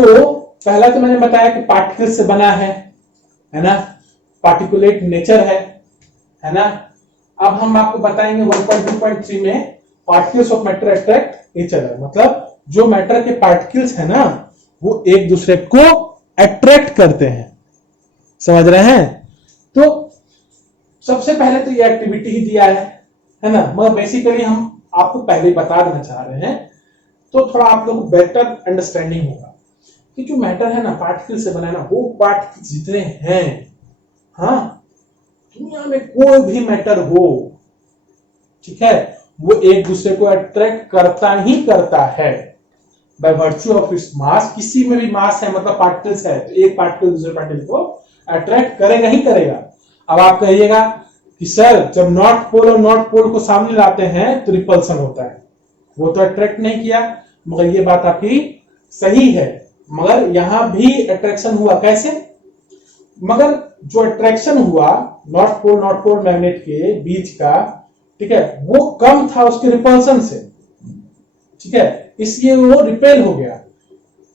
पहला तो मैंने बताया कि पार्टिकल से बना है ना, पार्टिकुलेट नेचर है ना। अब हम आपको बताएंगे 1.2.3 में particles of matter attract each other, मतलब जो मैटर के पार्टिकल्स है ना वो एक दूसरे को अट्रैक्ट करते हैं, समझ रहे हैं। तो सबसे पहले तो ये एक्टिविटी ही दिया है ना, मगर बेसिकली हम आपको पहले बता देना चाह रहे हैं तो थोड़ा आप लोग को बेटर अंडरस्टैंडिंग होगा कि जो मैटर है ना पार्टिकल से बना है ना, वो पार्टिकल जितने हैं, हाँ, दुनिया में कोई भी मैटर हो, ठीक है, वो एक दूसरे को अट्रैक्ट करता ही करता है by virtue of its mass. किसी में भी मास है मतलब पार्टिकल्स है तो एक पार्टिकल दूसरे पार्टिकल को अट्रैक्ट करेगा ही करेगा। अब आप कहिएगा कि सर जब नॉर्थ पोल और नॉर्थ पोल को सामने लाते हैं तो रिपल्सन होता है, वो तो अट्रैक्ट नहीं किया, मगर ये बात आपकी सही है, मगर यहां भी अट्रैक्शन हुआ। कैसे? मगर जो अट्रैक्शन हुआ नॉर्थ पोल मैग्नेट के बीच का, ठीक है, वो कम था उसके रिपल्सन से, ठीक है, इसलिए वो रिपेल हो गया।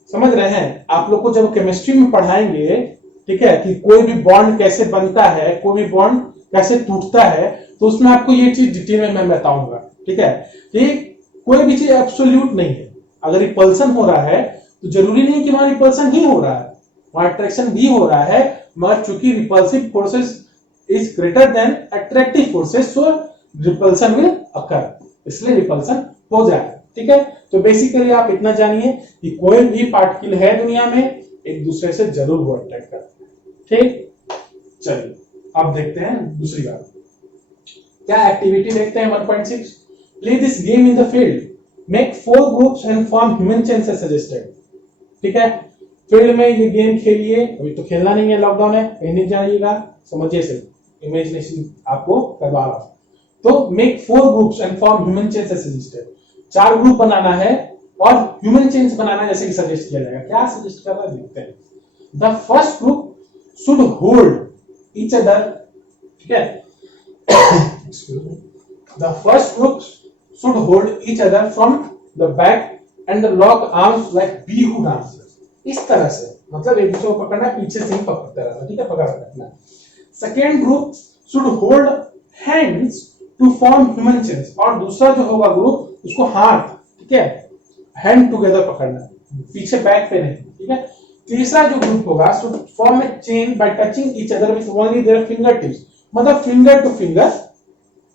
समझ रहे हैं? आप लोग को जब केमिस्ट्री में पढ़ाएंगे, ठीक है, कि कोई भी बॉन्ड कैसे बनता है, कोई भी बॉन्ड कैसे टूटता है, तो उसमें आपको ये चीज डिटेल में मैं बताऊंगा, ठीक है, कि कोई भी चीज एब्सोल्यूट नहीं है। अगर रिपल्सन हो रहा है तो जरूरी नहीं कि वहां रिपल्सन ही हो रहा है, वहां अट्रैक्शन भी हो रहा है, मगर चूंकि repulsive forces is greater than attractive forces, so repulsion will occur, इसलिए रिपल्सन हो जाए, ठीक है। तो बेसिकली आप इतना जानिए कि कोई भी पार्टिकल है दुनिया में एक दूसरे से जरूर वो अट्रैक्ट करते हैं, ठीक। चलिए अब देखते हैं दूसरी बात, क्या एक्टिविटी देखते हैं 1.6। Play this game in the field, make 4 groups and form human chains as suggested, ठीक है। फील्ड में ये गेम खेलिए, अभी तो खेलना नहीं है, लॉकडाउन है, कहीं नहीं जाइएगा, समझिए से इमेजिनेशन आपको करवा रहा हूं। तो make 4 groups and form human chains as suggested, 4 group बनाना है और ह्यूमन चेन्स बनाना जैसे कि सजेस्ट किया जाएगा। क्या सजेस्ट कर रहा है देखते हैं। The first group should hold each other, ठीक है, the first group should hold each other from the back and the lock arms like bihu dancers, इस तरह से, मतलब एक दूसरे को पकड़ना, पीछे से ही पकड़ते रहना, ठीक है, पकड़ रखना। Second group should hold hands to form human chains, और दूसरा जो होगा ग्रुप उसको हाथ, ठीक है, हैंड टुगेदर पकड़ना, पीछे बैक पे नहीं, ठीक है। तीसरा जो ग्रुप होगा should form a chain by touching each other with only their finger tips, मतलब फिंगर टू फिंगर,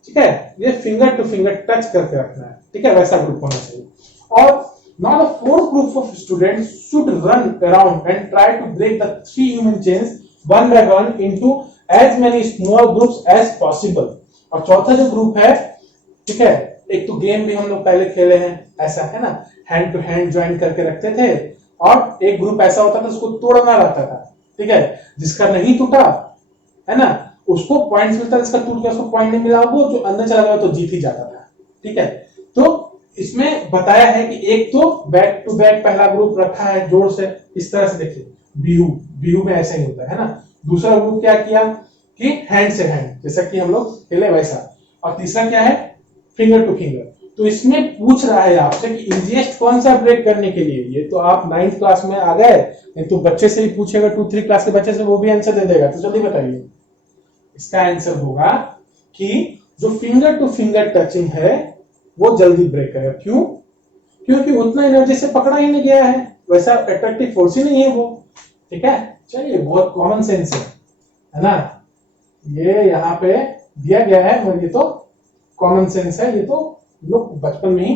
ठीक है, ये फिंगर टू फिंगर टच करके रखना है, ठीक है, वैसा ग्रुप होना चाहिए। और now the fourth group of students should run around and try to break the 3 human chains one by one into as many small groups as possible। और चौथा जो ग्रुप है, ठीक है, एक तो गेम भी हम लोग पहले खेले हैं, ऐसा है ना, हैंड टू हैंड ज्वाइन करके रखते थे, और एक ग्रुप ऐसा होता था उसको तोड़ना रहता था, ठीक है, जिसका नहीं टूटा है ना उसको पॉइंट्स मिलता था, जिसका टूट गया उसको पॉइंट नहीं मिला, वो जो अंदर चला गया तो जीत ही जाता था, ठीक है। तो इसमें बताया है कि एक तो बैक टू बैक पहला ग्रुप रखा है जोर से, इस तरह से देखिए, बिहू में ऐसा ही होता है ना। दूसरा ग्रुप क्या किया कि हैंड से हैंड, जैसा कि हम लोग खेले वैसा, और तीसरा क्या है फिंगर टू फिंगर। तो इसमें पूछ रहा है आपसे कि इजीएस्ट कौन सा ब्रेक करने के लिए, ये तो आप 9th क्लास में आ गए, तो बच्चे से ही पूछेगा 2-3 क्लास के बच्चे से, वो भी आंसर दे देगा, तो जल्दी बताइए। इसका आंसर होगा कि जो फिंगर टू फिंगर टचिंग है वो जल्दी ब्रेक करेगा। क्यों? क्योंकि उतना एनर्जी से पकड़ा ही नहीं गया है, वैसा अट्रैक्टिव फोर्स ही नहीं है वो, ठीक है। चलिए बहुत कॉमन सेंस है ना, ये यहाँ पे दिया गया है, और ये तो कॉमन सेंस है, ये तो लोग बचपन में ही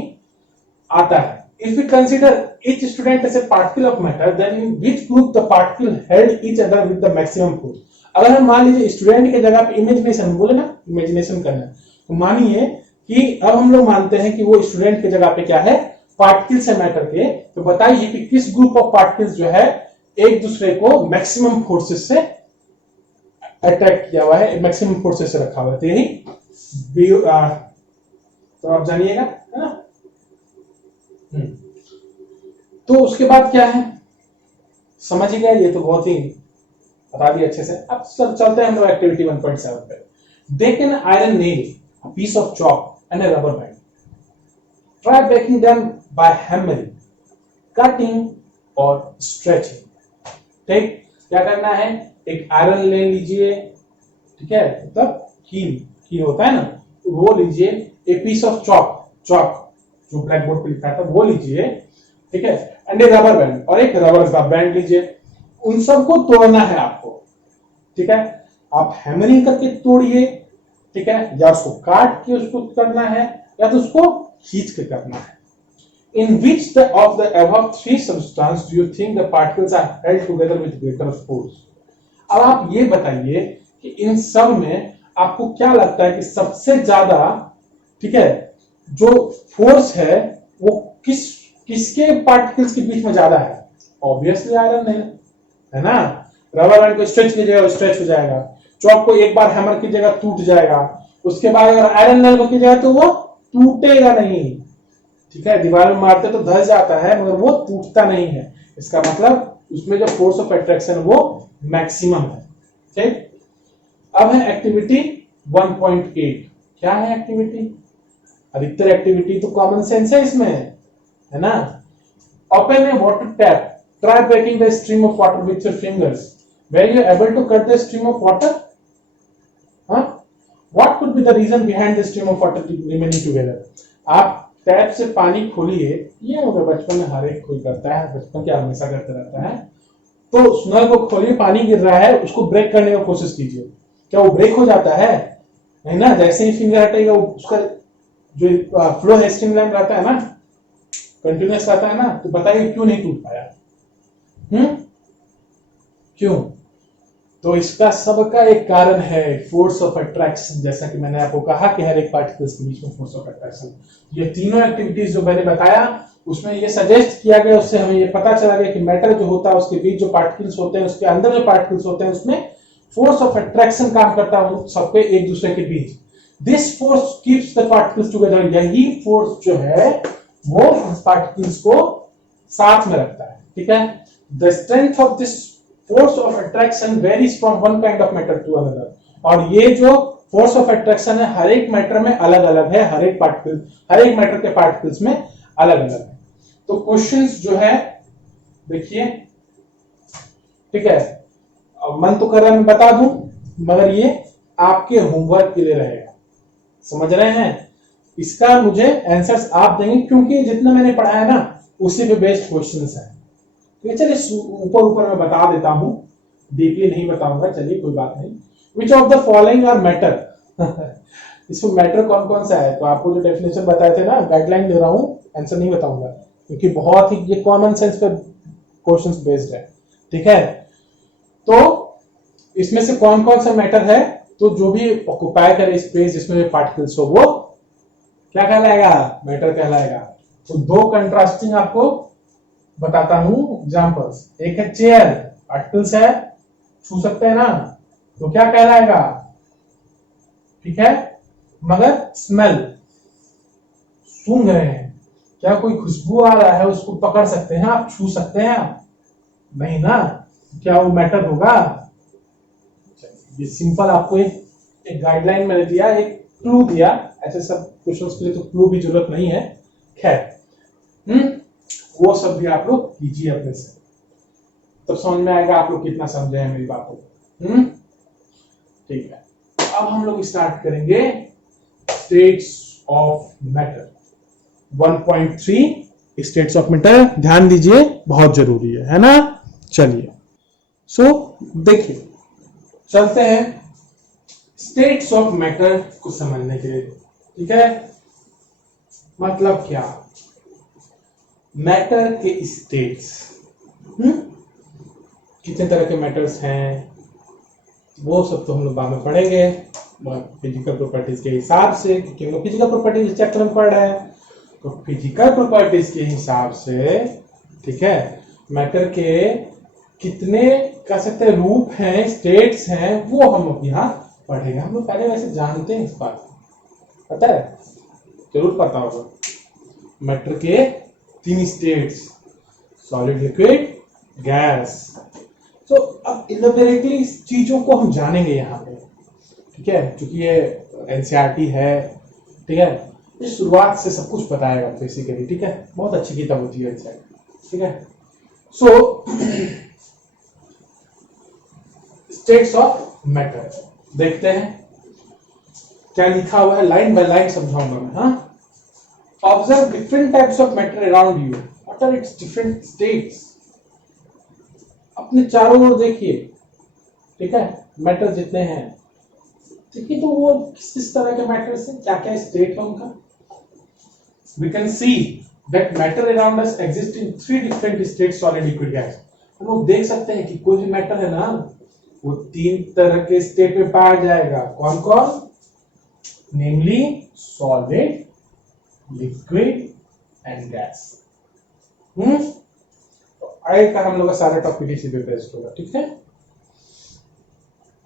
आता है। If we consider each student as a particle of matter, then in which group the particle held each other with the maximum force? अगर हम मान लीजिए स्टूडेंट के जगह पे इमेजिनेशन बोले ना, इमेजिनेशन करना, तो मानिए कि अब हम लोग मानते हैं कि वो स्टूडेंट के जगह पे क्या है पार्टिकल्स है मैटर के, तो बताइए कि किस ग्रुप ऑफ पार्टिकल्स जो है एक दूसरे को मैक्सिमम फोर्सेस से अट्रैक्ट किया हुआ है, मैक्सिमम फोर्सेस से रखा हुआ है, तो यही तो आप जानिएगा, है ना। तो उसके बाद क्या है समझ गया, ये तो बहुत ही बता दिया अच्छे से। अब सब चलते हैं हम लोग एक्टिविटी 1.7 पे। They can iron nail, a piece of chalk and a rubber band. Try breaking them by hammering, cutting और स्ट्रेचिंग। ठीक, क्या करना है, एक आयरन ले लीजिए, ठीक है, मतलब कील होता है ना, वो लीजिए, ए पीस ऑफ चॉक जो ब्लैक बोर्ड पे लिखा था वो लीजिए, ठीक है, एंड ए रबर बैंड, और एक रबर का बैंड लीजिए। उन सबको तोड़ना है आपको, ठीक है, आप हैमरिंग करके तोड़िए, ठीक है, या उसको काट के उसको करना है, या तो उसको खींच के करना है। In which of the above three substances do you think the particles are held together with greater force? अब आप ये बताइए कि इन सब में आपको क्या लगता है कि सबसे ज्यादा, ठीक है, जो फोर्स है वो किसके पार्टिकल्स के बीच में ज्यादा है? ऑब्वियसली आयरन है ना। रबर बैंड को स्ट्रेच कीजिएगा, स्ट्रेच हो जाएगा। चॉक को एक बार हैमर कीजिएगा, टूट जाएगा। उसके बाद अगर आयरन नाइल को कीजिएगा तो वो टूटेगा नहीं, ठीक है, दीवार में मारते तो धस जाता है मगर वो टूटता नहीं है। इसका मतलब उसमें जो फोर्स ऑफ अट्रैक्शन वो मैक्सिमम है। ठीक, अब है एक्टिविटी 1.8। क्या है एक्टिविटी? अधिकतर एक्टिविटी तो कॉमन सेंस है इसमें, है ना। Open a water tap, try breaking the stream of water with your fingers, were you able to cut the stream of water, what could be the reason behind the stream of water remaining together. आप tap से पानी खोलिए, ये होगा बचपन में हर एक कोई करता है, बचपन क्या हमेशा करते रहता है। तो नल को खोलिए, पानी गिर रहा है, उसको ब्रेक करने की कोशिश कीजिए, क्या वो ब्रेक हो जाता है? नहीं ना, जैसे ही फिंगर हटेगा उसका जो फ्लो है स्ट्रीमलाइन रहता है ना, कंटिन्यूअस रहता है ना, तो बताइए क्यों नहीं टूट पाया? क्यों? तो इसका सबका एक कारण है फोर्स ऑफ अट्रैक्शन। जैसा कि मैंने आपको कहा कि हर एक पार्टिकल्स के बीच में फोर्स ऑफ अट्रैक्शन। ये तीनों एक्टिविटीज जो मैंने बताया उसमें ये सजेस्ट किया गया, उससे हमें ये पता चला गया कि मैटर जो होता है उसके बीच जो पार्टिकल्स होते हैं, उसके अंदर जो पार्टिकल्स होते हैं उसमें फोर्स ऑफ अट्रैक्शन काम करता है सबके एक दूसरे के बीच। This force keeps the particles together. यही फोर्स जो है वो पार्टिकल्स को साथ में रखता है, ठीक है। The strength of this force of attraction varies from one kind of matter to another. और ये जो फोर्स ऑफ अट्रैक्शन है हर एक मैटर में अलग अलग है, हर एक मैटर के पार्टिकल्स में अलग अलग है। तो क्वेश्चंस जो है देखिए, ठीक है, मन तो कर रहा है मैं बता दूं, मगर ये आपके होमवर्क के लिए रहेगा, समझ रहे हैं। इसका मुझे आंसर्स आप देंगे क्योंकि जितना मैंने पढ़ा है ना उसी पे बेस्ड क्वेश्चंस है। तो चलिए ऊपर मैं बता देता हूं, डीपली नहीं बताऊंगा, चलिए कोई बात नहीं। Which of the following are matter. इसमें मैटर कौन कौन सा है? तो आपको जो डेफिनेशन बताए थे ना, गाइडलाइन दे रहा हूं, आंसर नहीं बताऊंगा क्योंकि बहुत ही ये कॉमन सेंस पे क्वेश्चंस बेस्ड है, ठीक है। तो इसमें से कौन कौन सा मैटर है? तो जो भी ऑक्युपाई करे स्पेस जिसमें पार्टिकल्स हो वो क्या कहलाएगा? मैटर कहलाएगा। तो दो कंट्रास्टिंग आपको बताता हूं एग्जांपल्स। एक है चेयर, पार्टिकल्स है, छू सकते हैं ना, तो क्या कहलाएगा? ठीक है, मगर स्मेल, सूंघ रहे हैं, क्या कोई खुशबू आ रहा है उसको पकड़ सकते हैं आप, छू सकते हैं आप? नहीं ना, क्या वो मैटर होगा? ये सिंपल आपको एक गाइडलाइन मैंने दिया, एक क्लू दिया। ऐसे सब क्वेश्चंस के लिए तो क्लू भी जरूरत नहीं है, खैर वो सब भी आप लोग कीजिए अपने से, तब समझ में आएगा आप लोग कितना समझे हैं मेरी बातों को। ठीक है, अब हम लोग स्टार्ट करेंगे states of matter 1.3 states of matter. ध्यान दीजिए, बहुत जरूरी है ना। चलिए देखिए, चलते हैं स्टेट्स ऑफ मैटर को समझने के लिए, ठीक है। मतलब क्या? मैटर के स्टेट्स, कितने तरह के मैटर्स हैं वो सब तो हम लोग बाद में पढ़ेंगे फिजिकल प्रॉपर्टीज के हिसाब से, क्योंकि हम लोग फिजिकल प्रॉपर्टीज चैप्टर में पढ़ रहे हैं। तो फिजिकल प्रॉपर्टीज के हिसाब से, ठीक है, मैटर के कितने कह सकते हैं रूप हैं, स्टेट्स हैं, वो हम लोग यहाँ पढ़ेंगे। हम लोग पहले वैसे जानते हैं इस बात को, पता है, जरूर पता होगा। मैटर के 3 स्टेट्स, सॉलिड, लिक्विड, गैस। तो अब इलेबोरेटली इस चीजों को हम जानेंगे यहाँ पे, ठीक है, क्योंकि ये एनसीईआरटी है, ठीक है, ये शुरुआत से सब कुछ बताएगा बेसिकली, ठीक है। बहुत अच्छी किताब होती है एनसीईआरटी, ठीक है। सो स्टेट्स ऑफ मैटर देखते हैं क्या लिखा हुआ है, लाइन बाय लाइन समझाऊंगा मैं। हाँ, observe different types of matter around you, what are its different states. अपने चारों ओर देखिए, ठीक है, मैटर जितने हैं, देखिए तो वो किस किस तरह के मैटर से क्या क्या स्टेट है उनका। We can see that matter around us exist in 3 different states, solid, liquid, gas. हम लोग देख सकते हैं कि कोई भी मैटर है ना, वो 3 तरह के स्टेट में पाया जाएगा। कौन कौन? नेमली सॉलिड, लिक्विड एंड गैस। तो आगे का हम लोग का सारा टॉपिक इसी पे बेस्ड होगा, ठीक है।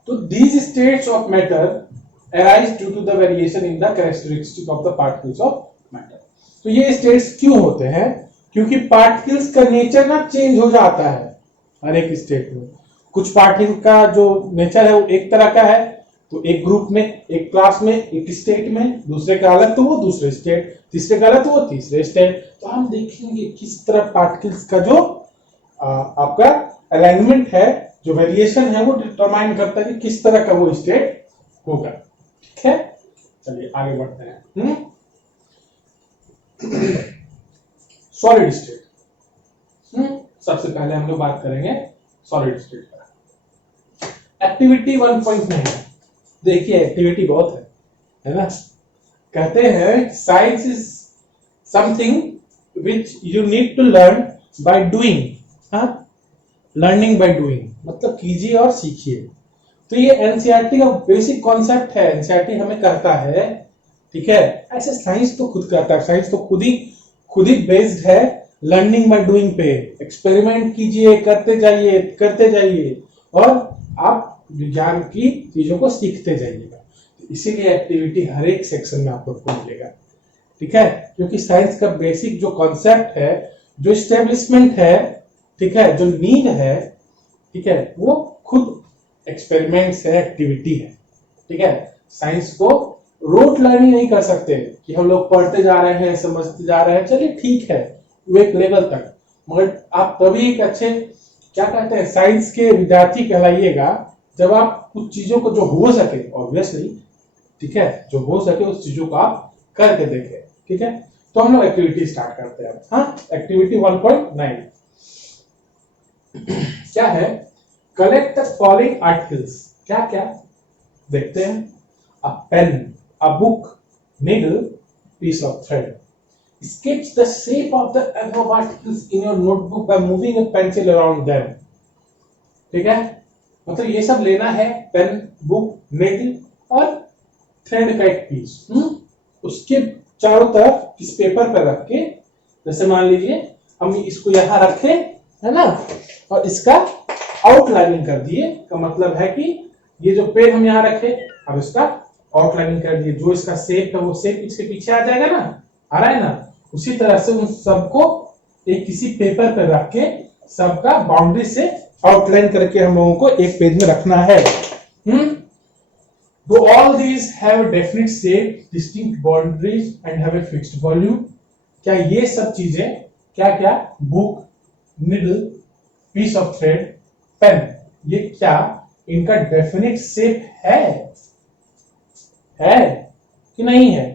तो these states of matter arise due to the variation in the characteristic of the particles of matter। तो ये states क्यों होते हैं? क्योंकि पार्टिकल्स का नेचर ना चेंज हो जाता है हर एक स्टेट में। कुछ पार्टिकल का जो नेचर है वो एक तरह का है, तो एक ग्रुप में, एक क्लास में, एक स्टेट में, दूसरे का अलग तो वो दूसरे स्टेट, तीसरे का अलग तो वो तीसरे स्टेट। तो हम देखेंगे किस तरह पार्टिकल्स का जो आपका अलाइनमेंट है, जो वेरिएशन है, वो डिटरमाइन करता है कि किस तरह का वो स्टेट होगा, ठीक है। चलिए आगे बढ़ते हैं। सॉलिड स्टेट, सबसे पहले हम लोग बात करेंगे सॉलिड स्टेट का। एक्टिविटी 1.9, देखिए एक्टिविटी बहुत है ना। कहते हैं science is something which you need to learn by doing. हाँ, लर्निंग बाय डूइंग मतलब कीजिए और सीखिए। तो ये एनसीईआरटी का बेसिक कॉन्सेप्ट है, एनसीईआरटी हमें कहता है, ठीक है। ऐसे साइंस तो खुद कहता है, साइंस तो खुद ही बेस्ड है लर्निंग बाय डूइंग पे। एक्सपेरिमेंट कीजिए, करते जाइए और आप विज्ञान की चीजों को सीखते जाइएगा। तो इसीलिए एक्टिविटी हर एक सेक्शन में आप लोग को मिलेगा, ठीक है। क्योंकि साइंस का बेसिक जो कॉन्सेप्ट है, जो स्टेब्लिशमेंट है, ठीक है, जो नीड है, ठीक है, वो खुद एक्सपेरिमेंट्स है, एक्टिविटी है, ठीक है। साइंस को रोट लर्निंग नहीं कर सकते कि हम लोग पढ़ते जा रहे हैं, समझते जा रहे हैं, चलिए ठीक है वो एक लेवल तक, मगर आप तभी एक अच्छे क्या कहते हैं साइंस के विद्यार्थी कहलाइएगा जब आप कुछ चीजों को जो हो सके, ऑब्वियसली, ठीक है, जो हो सके उस चीजों को आप करके देखें, ठीक है। तो हम लोग एक्टिविटी स्टार्ट करते हैं। हाँ, एक्टिविटी 1.9 क्या है? Collect the following articles. क्या क्या देखते हैं? A pen, a book, needle, piece of thread. Sketch the shape of the above articles in your notebook by moving a pencil around them। ठीक है, मतलब ये सब लेना है, पेन, बुक, नीडल और थ्रेड का एक पीस। उसके चारों तरफ इस पेपर पर रख के, जैसे मान लीजिए हम इसको यहां रखे, है ना, और इसका आउटलाइनिंग कर दिए, का मतलब है कि ये जो पेन हम यहाँ रखे, अब इसका आउटलाइनिंग कर दिए, जो इसका शेप है वो शेप इसके पीछे आ जाएगा ना, आ रहा है ना। उसी तरह से उन सबको एक किसी पेपर पर रख के सबका बाउंड्री से आउटलाइन करके हम लोगों को एक पेज में रखना है। Do all these have a definite shape, distinct boundaries and have a fixed volume? क्या ये सब चीजें, क्या क्या, book, needle, piece of thread, pen, ये क्या इनका डेफिनेट शेप है कि नहीं है?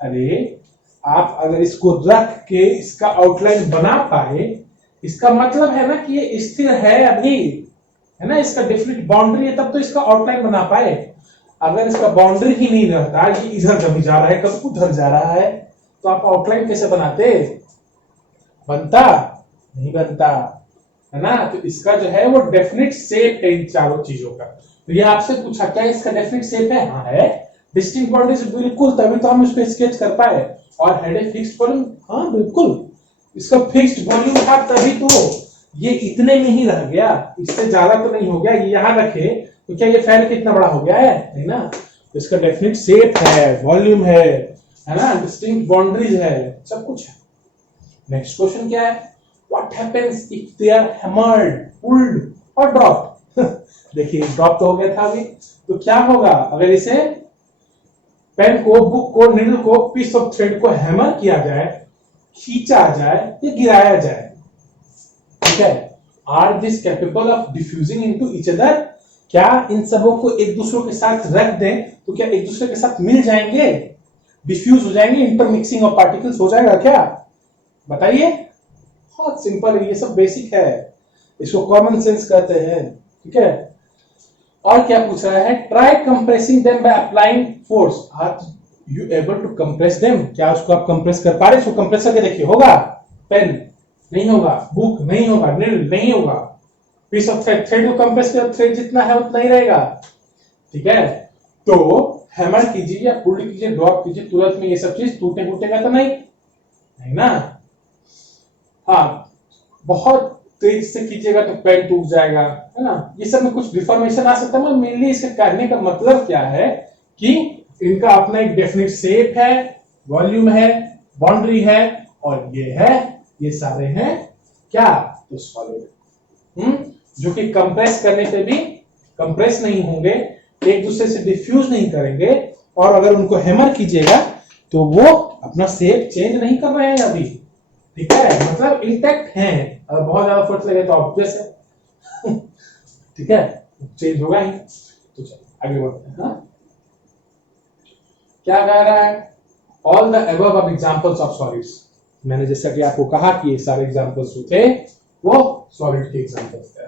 अरे आप अगर इसको रख के इसका आउटलाइन बना पाए, इसका मतलब है ना कि ये स्थिर है अभी, है ना, इसका डेफिनेट बाउंड्री है, तब तो इसका आउटलाइन बना पाए। अगर इसका बाउंड्री ही नहीं रहता, ये इधर कभी जा रहा है, कभी उधर जा रहा है, तो आप आउटलाइन कैसे बनाते? बनता नहीं बनता, है ना। तो इसका जो है वो डेफिनेट शेप है इन चारों चीजों का। तो ये आपसे पूछा क्या इसका डेफिनेट शेप है? हाँ है। डिस्टिंक्ट बाउंड्रीज, बिल्कुल, तभी तो हम इसको स्केच कर पाए। और हेड ए फिक्स्ड वॉल्यूम, हाँ बिल्कुल, इसका फिक्स्ड वॉल्यूम था तभी तो ये इतने में ही रह गया, इससे ज्यादा तो नहीं हो गया। ये यहां रखे तो क्या ये फैल के इतना बड़ा हो गया है? नहीं ना। तो इसका डेफिनेट शेप है, वॉल्यूम है ना, डिस्टिंक्ट बाउंड्रीज है, सब कुछ है। नेक्स्ट क्वेश्चन क्या है? What happens if they are hammered, pulled or dropped? देखिए ड्रॉप तो हो गया था अभी, तो क्या होगा अगर इसे पेन को, बुक को, नीडल को, पीस ऑफ थ्रेड को हैमर किया जाए, खींचा जाए या गिराया जाए? ठीक ठीक है, are this capable of diffusing into each other, क्या इन सबों को एक दूसरे के साथ रख दें तो क्या एक दूसरे के साथ मिल जाएंगे, डिफ्यूज हो जाएंगे, इंटरमिक्सिंग ऑफ पार्टिकल्स हो जाएगा क्या, बताइए। बहुत सिंपल है, ये सब बेसिक है, इसको कॉमन सेंस कहते हैं, ठीक है। और क्या पूछ रहा है, try compressing them by applying force, are you able to compress them, क्या उसको आप कंप्रेस कर पा रहे, इसको कंप्रेस करके देखिए, होगा, पेन नहीं होगा, बुक नहीं होगा, नीडल नहीं होगा, पीस ऑफ थ्रेड, थ्रेड को कंप्रेस कर, थ्रेड जितना है उतना ही रहेगा, ठीक है। तो हैमर कीजिए या पुल कीजिए, ड्रॉप कीजिए, तुरंत में ये सब चीज टूटेगा तो नहीं ना। हाँ, बहुत तेज से कीजिएगा तो पेन टूट जाएगा, है ना, ये सब में कुछ डिफॉर्मेशन आ सकता है। मेनली इसके कहने का मतलब क्या है कि इनका अपना एक डेफिनेट शेप है, वॉल्यूम है, बाउंड्री है, और ये है, ये सारे हैं क्या, तो सॉलिड, जो कि कंप्रेस करने पे भी कंप्रेस नहीं होंगे, एक दूसरे से डिफ्यूज नहीं करेंगे, और अगर उनको हैमर कीजिएगा तो वो अपना शेप चेंज नहीं कर रहे हैं अभी, ठीक है, मतलब इंटैक्ट हैं। अगर बहुत ज्यादा फोर्स लगे तो ऑब्वियस है ठीक है, चेंज होगा ही। तो चलो आगे बढ़ते हैं। हाँ, क्या कह रहा है, all the above of examples of solids, मैंने जैसा कि आपको कहा कि ये सारे एग्जांपल्स जो थे वो सॉलिड के एग्जांपल्स थे।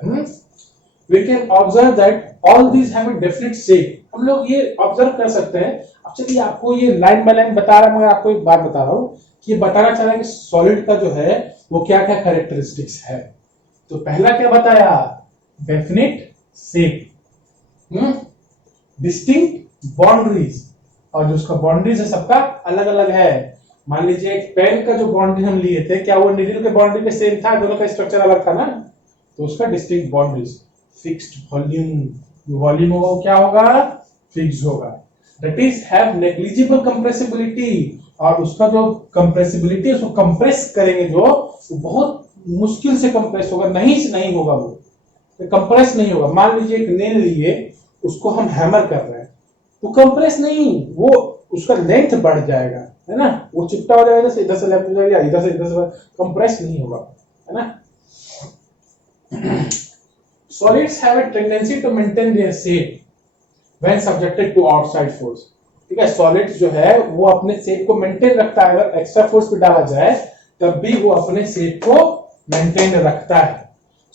We can observe that all these have a definite shape, हम लोग ये ऑब्जर्व कर सकते हैं। अब चलिए आपको ये लाइन बाय लाइन बता रहा हूं, मगर आपको एक बात बता रहा हूं कि ये बताना चाह रहा है कि सॉलिड का जो है वो क्या क्या कैरेक्टरिस्टिक्स है। तो पहला क्या बताया, डेफिनेट शेप, डिस्टिंक्ट बाउंड्रीज, और जो उसका बाउंड्रीज है सबका अलग अलग है। मान लीजिए एक पेन का जो बाउंड्री हम लिए थे, क्या वो नीडल के बाउंड्री पे सेम था, दोनों का स्ट्रक्चर अलग था ना, तो उसका distinct boundaries. Fixed volume, volume होगा क्या होगा, फिक्स्ड होगा। That is have negligible compressibility, और उसका जो कंप्रेसिबिलिटी, उसको कंप्रेस करेंगे जो, वो बहुत मुश्किल से कंप्रेस होगा, नहीं से नहीं होगा, वो कंप्रेस नहीं होगा। मान लीजिए एक नेल लिए, उसको हम हैमर कर रहे हैं, तो कंप्रेस नहीं, वो उसका लेंथ बढ़ जाएगा, है ना, वो चिपटा हो जाएगा, इधर से लेफ्ट हो जाएगा, इधर से कंप्रेस नहीं होगा, है ना। Solids have a tendency to maintain their shape when subjected to outside force, ठीक है। सॉलिड्स जो है वो अपने शेप को मेंटेन रखता है, अगर एक्स्ट्रा फोर्स पे डाला जाए तब भी वो अपने शेप को मेंटेन रखता है।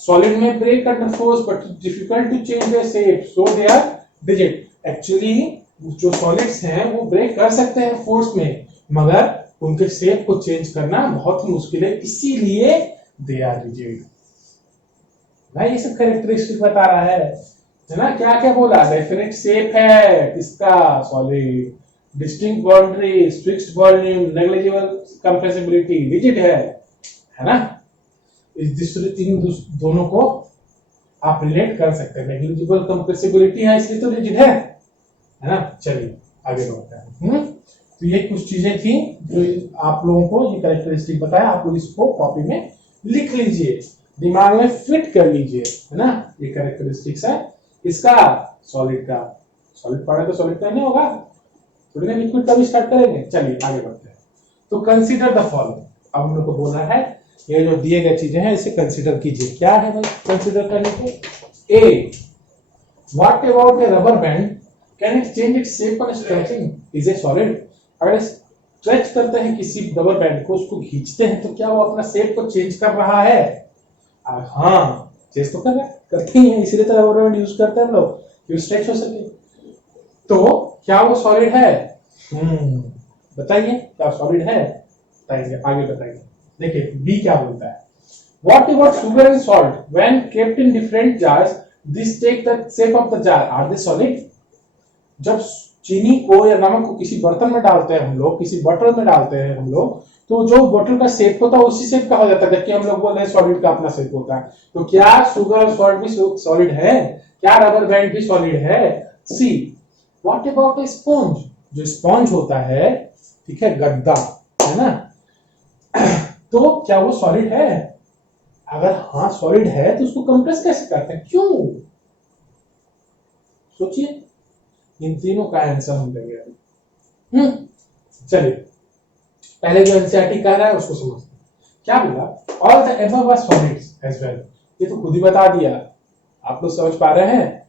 सॉलिड में break under force but difficult to change their shape, so they are rigid. Actually जो सॉलिड्स हैं वो ब्रेक कर सकते हैं फोर्स में, मगर उनके शेप को चेंज करना बहुत ही मुश्किल है, इसीलिए दे आर रिजिड। भाई ये सब कैरेक्टरिस्टिक बता रहा है ना, क्या क्या बोला, डेफिनेट शेप है किसका, solid, distinct boundary, fixed volume, negligible compressibility, rigid है ना। इन दोनों को आप रिलेट कर सकते हैं, नेग्लिजिबल कंप्रेसिबिलिटी है इसलिए तो रिजिड है ना। चलिए आगे बढ़ते हैं। तो ये कुछ चीजें थी जो आप लोगों को ये कैरेक्टरिस्टिक बताया, आप लोग इसको कॉपी में लिख लीजिए, दिमाग में फिट कर लीजिए, है ना। ये कैरेक्टरिस्टिक्स है इसका, सॉलिड का। सॉलिड पढ़े तो सॉलिड का नहीं होगा, थोड़ी ना लिक्विड का भी स्टार्ट करेंगे। चलिए आगे बढ़ते हैं। तो कंसीडर द फॉलोइंग, अब हम लोग को बोला है ये जो दिए गए चीजें हैं इसे कंसीडर कीजिए। क्या है भाई कंसीडर करने के, uh what about a rubber band, can it change its shape on stretching, is a solid. अगर स्ट्रेच करते हैं किसी रबर बैंड को, उसको खींचते हैं, तो क्या वो अपना शेप को चेंज कर रहा है, हाँ चेंज तो कर रहा है, करते ही है, इसीलिए तो रबर बैंड यूज करते हैं हम लोग, कि स्ट्रेच हो सके। तो क्या वो सॉलिड है, बताइए क्या सॉलिड है, बताइए, आगे बताइए। देखिए बी क्या बोलता है, what about sugar and salt when kept in different jars, this take the shape of the jar, are they solid. जब चीनी को या नमक को किसी बर्तन में डालते हैं हम लोग, किसी बॉटल में डालते हैं हम लोग, तो जो बोतल का शेप होता है उसी शेप का हो जाता है, जबकि हम लोग बोल रहे हैं सॉलिड का अपना शेप होता है। तो क्या शुगर और सॉल्ट भी सॉलिड है, क्या रबर बैंड भी सॉलिड है। See what about A sponge, जो स्पॉन्ज होता है, ठीक है, गद्दा, है ना, तो क्या वो सॉलिड है। अगर हाँ सॉलिड है तो उसको कंप्रेस कैसे करते हैं, क्यों, सोचिए। इन तीनों का आंसर हम देंगे। चलिए पहले जो एनसीईआरटी कह रहा है उसको समझते हैं। क्या बोला, all the above are solids as well, ये तो खुद ही बता दिया। आप लोग समझ पा रहे हैं?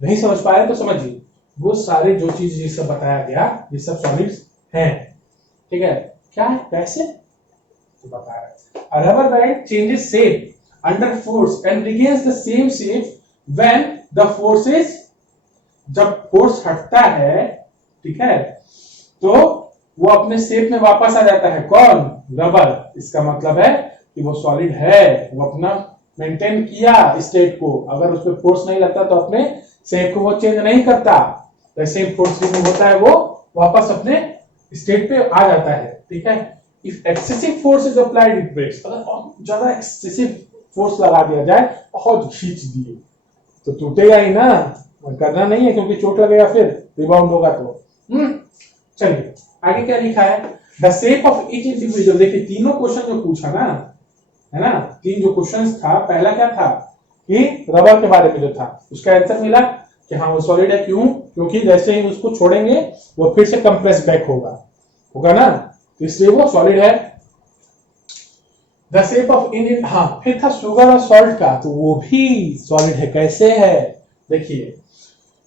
नहीं समझ पा रहे तो समझिए, वो सारे जो चीज ये सब बताया गया ये सब सॉलिड्स हैं। ठीक है, क्या है कैसे तो बता रहा है। Rubber band changes shape under force and regains the same shape when the force is, जब फोर्स हटता है, ठीक है, तो वो अपने शेप में वापस आ जाता है। कौन? रबर। इसका मतलब है कि वो सॉलिड है, वो अपना मेंटेन किया स्टेट को। अगर उस पर फोर्स नहीं लगता तो अपने शेप को वो चेंज नहीं करता। वैसे फोर्स रिमूव होता है, वो वापस अपने स्टेट पे आ जाता है। ठीक है, if excessive force is applied it breaks, अगर बहुत ज्यादा एक्सेसिव फोर्स लगा दिया जाए, बहुत खींच दिए तो टूटेगा ही ना, करना नहीं है क्योंकि चोट लगेगा, फिर रिबाउंड होगा तो। चलिए आगे क्या लिखा है, the shape of each individual. देखिए तीनों क्वेश्चन जो पूछा ना, है ना, तीन जो क्वेश्चन था, पहला क्या था कि रबर के बारे में जो था, उसका आंसर मिला कि हाँ वो सॉलिड है। क्यों? क्योंकि जैसे ही उसको छोड़ेंगे वो फिर से कंप्रेस बैक होगा ना, तो इसलिए वो सॉलिड है। द शेप ऑफ इंडियन, हाँ फिर था शुगर और सॉल्ट का, तो वो भी सॉलिड है। कैसे है? देखिए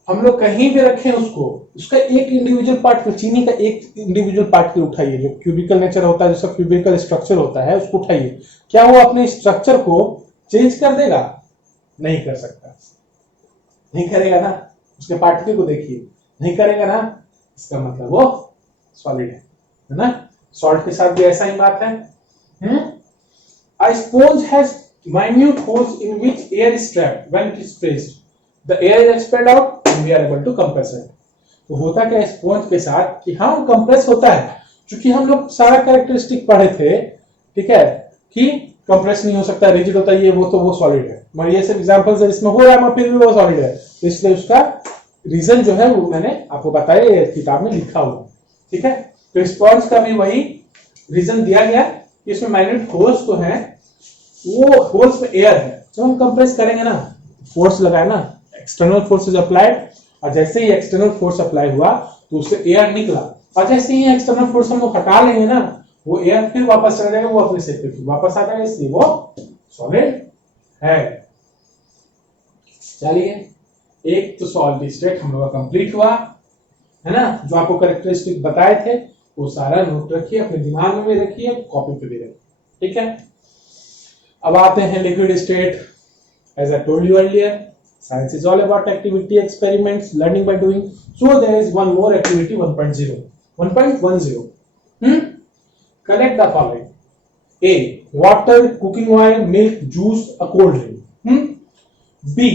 हम लोग कहीं भी रखें उसको, उसका एक इंडिविजुअल पार्ट, चीनी का एक इंडिविजुअल पार्ट को उठाइए, जो क्यूबिकल नेचर होता है, जिसका क्यूबिकल स्ट्रक्चर होता है, उसको उठाइए, क्या वो अपने स्ट्रक्चर को चेंज कर देगा? नहीं कर सकता, नहीं करेगा ना। उसके पार्टिकल को देखिए, नहीं करेगा ना, इसका मतलब वो सॉलिड है ना। सॉल्ट के साथ भी ऐसा ही बात है। A sponge has minute holes in which air is trapped. When it is pressed, the air is expelled out and we are able to compress it. तो होता क्या स्पॉन्ज के साथ कि हाँ वो कंप्रेस होता है, क्योंकि हम लोग सारा कैरेक्टरिस्टिक पढ़े थे, ठीक है, कि कंप्रेस नहीं हो सकता, रिजिड होता है, ये वो, तो वो सॉलिड है। मगर ये सब एग्जांपल्स है इसमें हो रहा है, फिर भी वो सॉलिड है, तो इसलिए उसका रीजन जो है वो मैंने आपको बताया, किताब में लिखा हुआ। ठीक है, तो स्पॉन्ज का भी वही रीजन दिया गया, इसमें माइन्यूट होल्स तो हैं, वो होल्स में एयर है। जब हम कंप्रेस करेंगे ना, फोर्स लगाए ना, एक्सटर्नल फोर्स इज अप्लाइड, और जैसे ही एक्सटर्नल फोर्स अप्लाई हुआ तो उससे एयर निकला, और जैसे ही एक्सटर्नल फोर्स हम लोग हटा लेंगे ना, वो एयर फिर वापस चला जाएगा, वो अपने शेप पे वापस आ जाएगा, इसलिए वो सॉलिड है। चलिए एक तो सॉलिड स्टेट हम लोग का कंप्लीट हुआ, है ना। जो आपको कैरेक्टरिस्टिक बताए थे वो सारा नोट रखिए, अपने दिमाग में भी रखिए, कॉपी पे भी रखिए। ठीक है, अब आते हैं liquid state. As I told you earlier, science is all about activity, experiments, learning by doing. So there is one more activity, 1.10. Collect the following: A, water, cooking oil, milk, juice, a cold drink. B,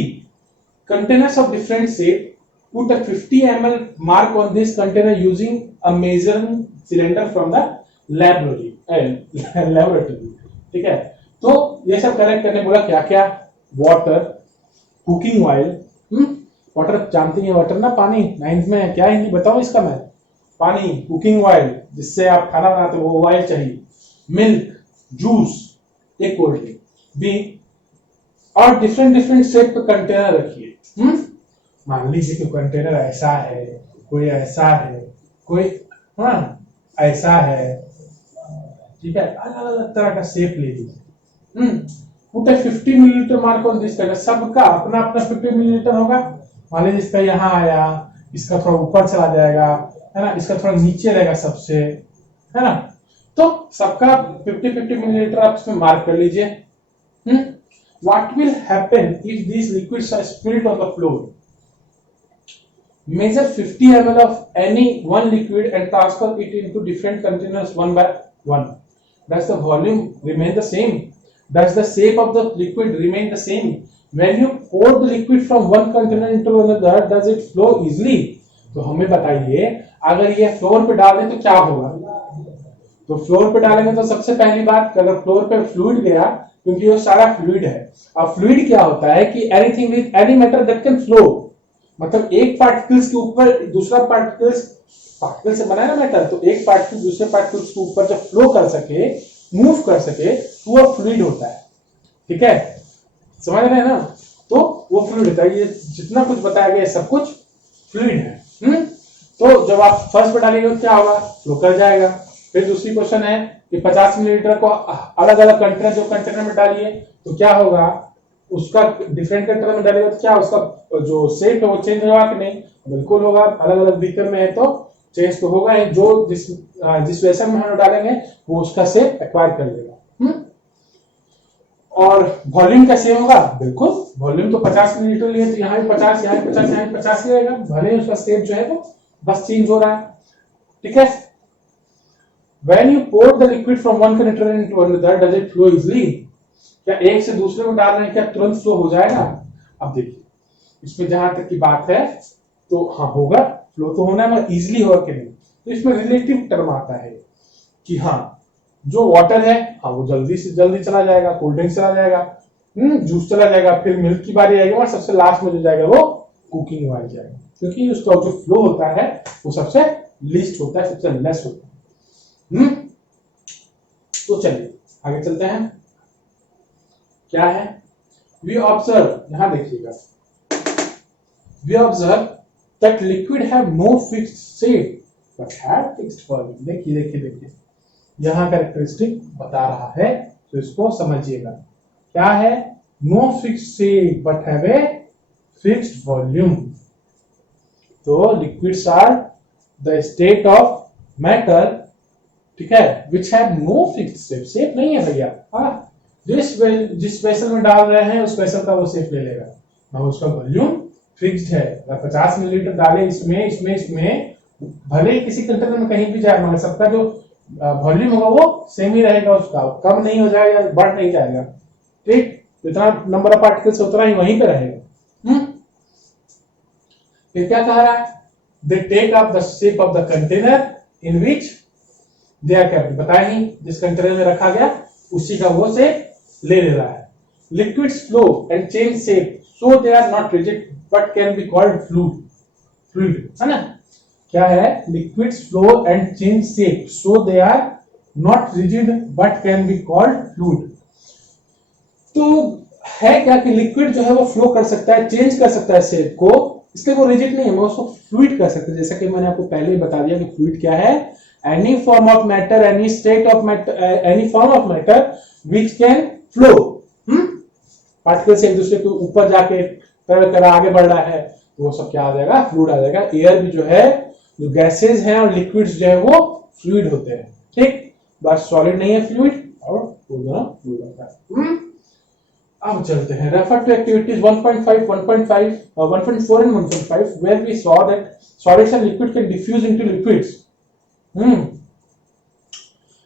containers of different shape. Put a 50 ml mark on this container using a measuring cylinder from the laboratory. ठीक है, तो ये सब collect करने बोला क्या क्या, water, cooking oil, water जानते हैं, वाटर ना पानी, 9th में क्या हिंदी बताओ इसका मैं, पानी, कुकिंग ऑयल जिससे आप खाना बनाते हो वो ऑयल चाहिए, मिल्क, जूस, एक कोल्ड ड्रिंक, बी, और डिफरेंट डिफरेंट शेप के कंटेनर रखिए। मान लीजिए कि कंटेनर ऐसा है, कोई ऐसा है, कोई ऐसा है, ठीक है, अलग अलग तरह का शेप ले लीजिए। Put 50 millilitre mark on this container, सबका अपना अपना 50 मिलीलीटर होगा। मान लीजिए इसका यहाँ आया, इसका थोड़ा ऊपर चला जाएगा, है ना, इसका थोड़ा नीचे रहेगा सबसे, है ना, तो सबका 50-50 मिलीलीटर आप इसमें मार्क कर लीजिए। What will happen if these liquids are spilled on the floor? Measure 50 ml of any one liquid and transfer it into different containers one by one. Does the volume remain the same? Does the shape of the liquid remain the same? When you pour the liquid from one container into another, does it flow easily? तो हमें बताइए, अगर ये floor पे डाल दें तो क्या होगा? तो फ्लोर पे डालेंगे तो सबसे पहली बात, अगर फ्लोर पे फ्लूइड गया, क्योंकि वो सारा फ्लूइड है, और फ्लूइड क्या होता है कि anything with any matter that can flow, मतलब एक पार्टिकल्स के ऊपर दूसरा पार्टिकल से बना है ना मैटर, तो एक पार्टिकल दूसरे पार्टिकल्स के ऊपर जब फ्लो कर सके, मूव कर सके, तो वो फ्लूइड होता है। ठीक है, समझ रहे हैं ना, तो वो फ्लूइड होता है। ये जितना कुछ बताया गया सब कुछ फ्लूइड है। तो जब आप फर्स्ट पे डालेंगे तो क्या होगा, फ्लो कर जाएगा। फिर दूसरी क्वेश्चन है कि 50 मिलीलीटर को अलग अलग कंटेनर, जो कंटेनर में डालिए तो क्या होगा, उसका डिफरेंट कंटेनर में डालेगा तो क्या उसका जो शेप है वो चेंज होगा कि नहीं? बिल्कुल होगा। अलग अलग बीकर में है तो चेंज तो होगा ही। जो जिस वेसल में हम डालेंगे वो उसका शेप एक्वायर कर लेगा। और वॉल्यूम का सेम होगा, बिल्कुल। वॉल्यूम तो 50 मिलीलीटर लिए तो यहाँ भी 50, यहाँ भी 50, यहाँ भी 50 ही रहेगा, भले ही उसका स्टेप जो है वो बस चेंज हो रहा है। ठीक है। When you pour the liquid from one container into another, does it flow easily? क्या एक से दूसरे में डाल रहे हैं क्या तुरंत फ्लो हो जाएगा? अब देखिए इसमें जहां तक की बात है तो हाँ होगा, फ्लो तो होना है, मगर इजिली होगा कि नहीं? तो इसमें रिलेटिव टर्म आता है कि हाँ जो वाटर है हाँ वो जल्दी से जल्दी चला जाएगा, कोल्ड ड्रिंक चला जाएगा, जूस चला जाएगा, फिर मिल्क की बारी आएगी और सबसे लास्ट में जो जाएगा वो कुकिंग में आ जाएगा, क्योंकि उसका जो फ्लो होता है वो सबसे लीस्ट होता है, सबसे लेस होता है। तो चलिए आगे चलते हैं। क्या है? वी ऑब्जर्व, यहां देखिएगा, we observe that liquid have no fixed shape but have fixed volume. देखिए देखिए देखिए, यहां कैरेक्टरिस्टिक बता रहा है तो इसको समझिएगा। क्या है? No fixed shape but have a fixed volume. तो liquids are the state of matter, ठीक है, which have no fixed shape. Shape नहीं है भैया, हाँ जिस वेसल में डाल रहे हैं उस वेसल का वो शेप ले लेगा, ना उसका वॉल्यूम फिक्स्ड है। 50 मिलीलीटर डाले इसमें भले ही किसी कंटेनर में कहीं भी जाए मगर सबका जो वॉल्यूम होगा वो सेम ही रहेगा, उसका कम नहीं हो जाएगा, बढ़ नहीं जाएगा। ठीक, जितना नंबर ऑफ पार्टिकल्स उतना ही वहीं पे रहेगा। फिर क्या कह रहा है? They take up the shape of the container in which they are kept. बताया ही, जिस कंटेनर में रखा गया उसी का वो शेप ले रहा है। Liquids flow and change shape so they are not rigid but can be called fluid, है ना? क्या है? Liquids flow and change shape so they are not rigid but can be called fluid. तो है क्या कि लिक्विड जो है वो फ्लो कर सकता है, चेंज कर सकता है शेप को, इसलिए वो रिजिड नहीं है, मैं उसको फ्लूइड कर सकते हैं। जैसा कि मैंने आपको पहले ही बता दिया कि फ्लूइड क्या है? any form of matter, any state of matter, any form of matter which can flow। Particle से एक दूसरे के ऊपर जाके ट्रेवल कर आगे बढ़ रहा है तो वो सब क्या आ जाएगा? फ्लूइड आ जाएगा। एयर भी जो है, जो गैसेज हैं और लिक्विड्स जो है वो फ्लूइड होते हैं। ठीक, बस सॉलिड नहीं है फ्लूइड, और वो दोनों फ्लूइड होता है। अब चलते हैं, refer to activities 1.5, 1.5, 1.4 and 1.5 where we saw that solids and liquid can diffuse into liquids।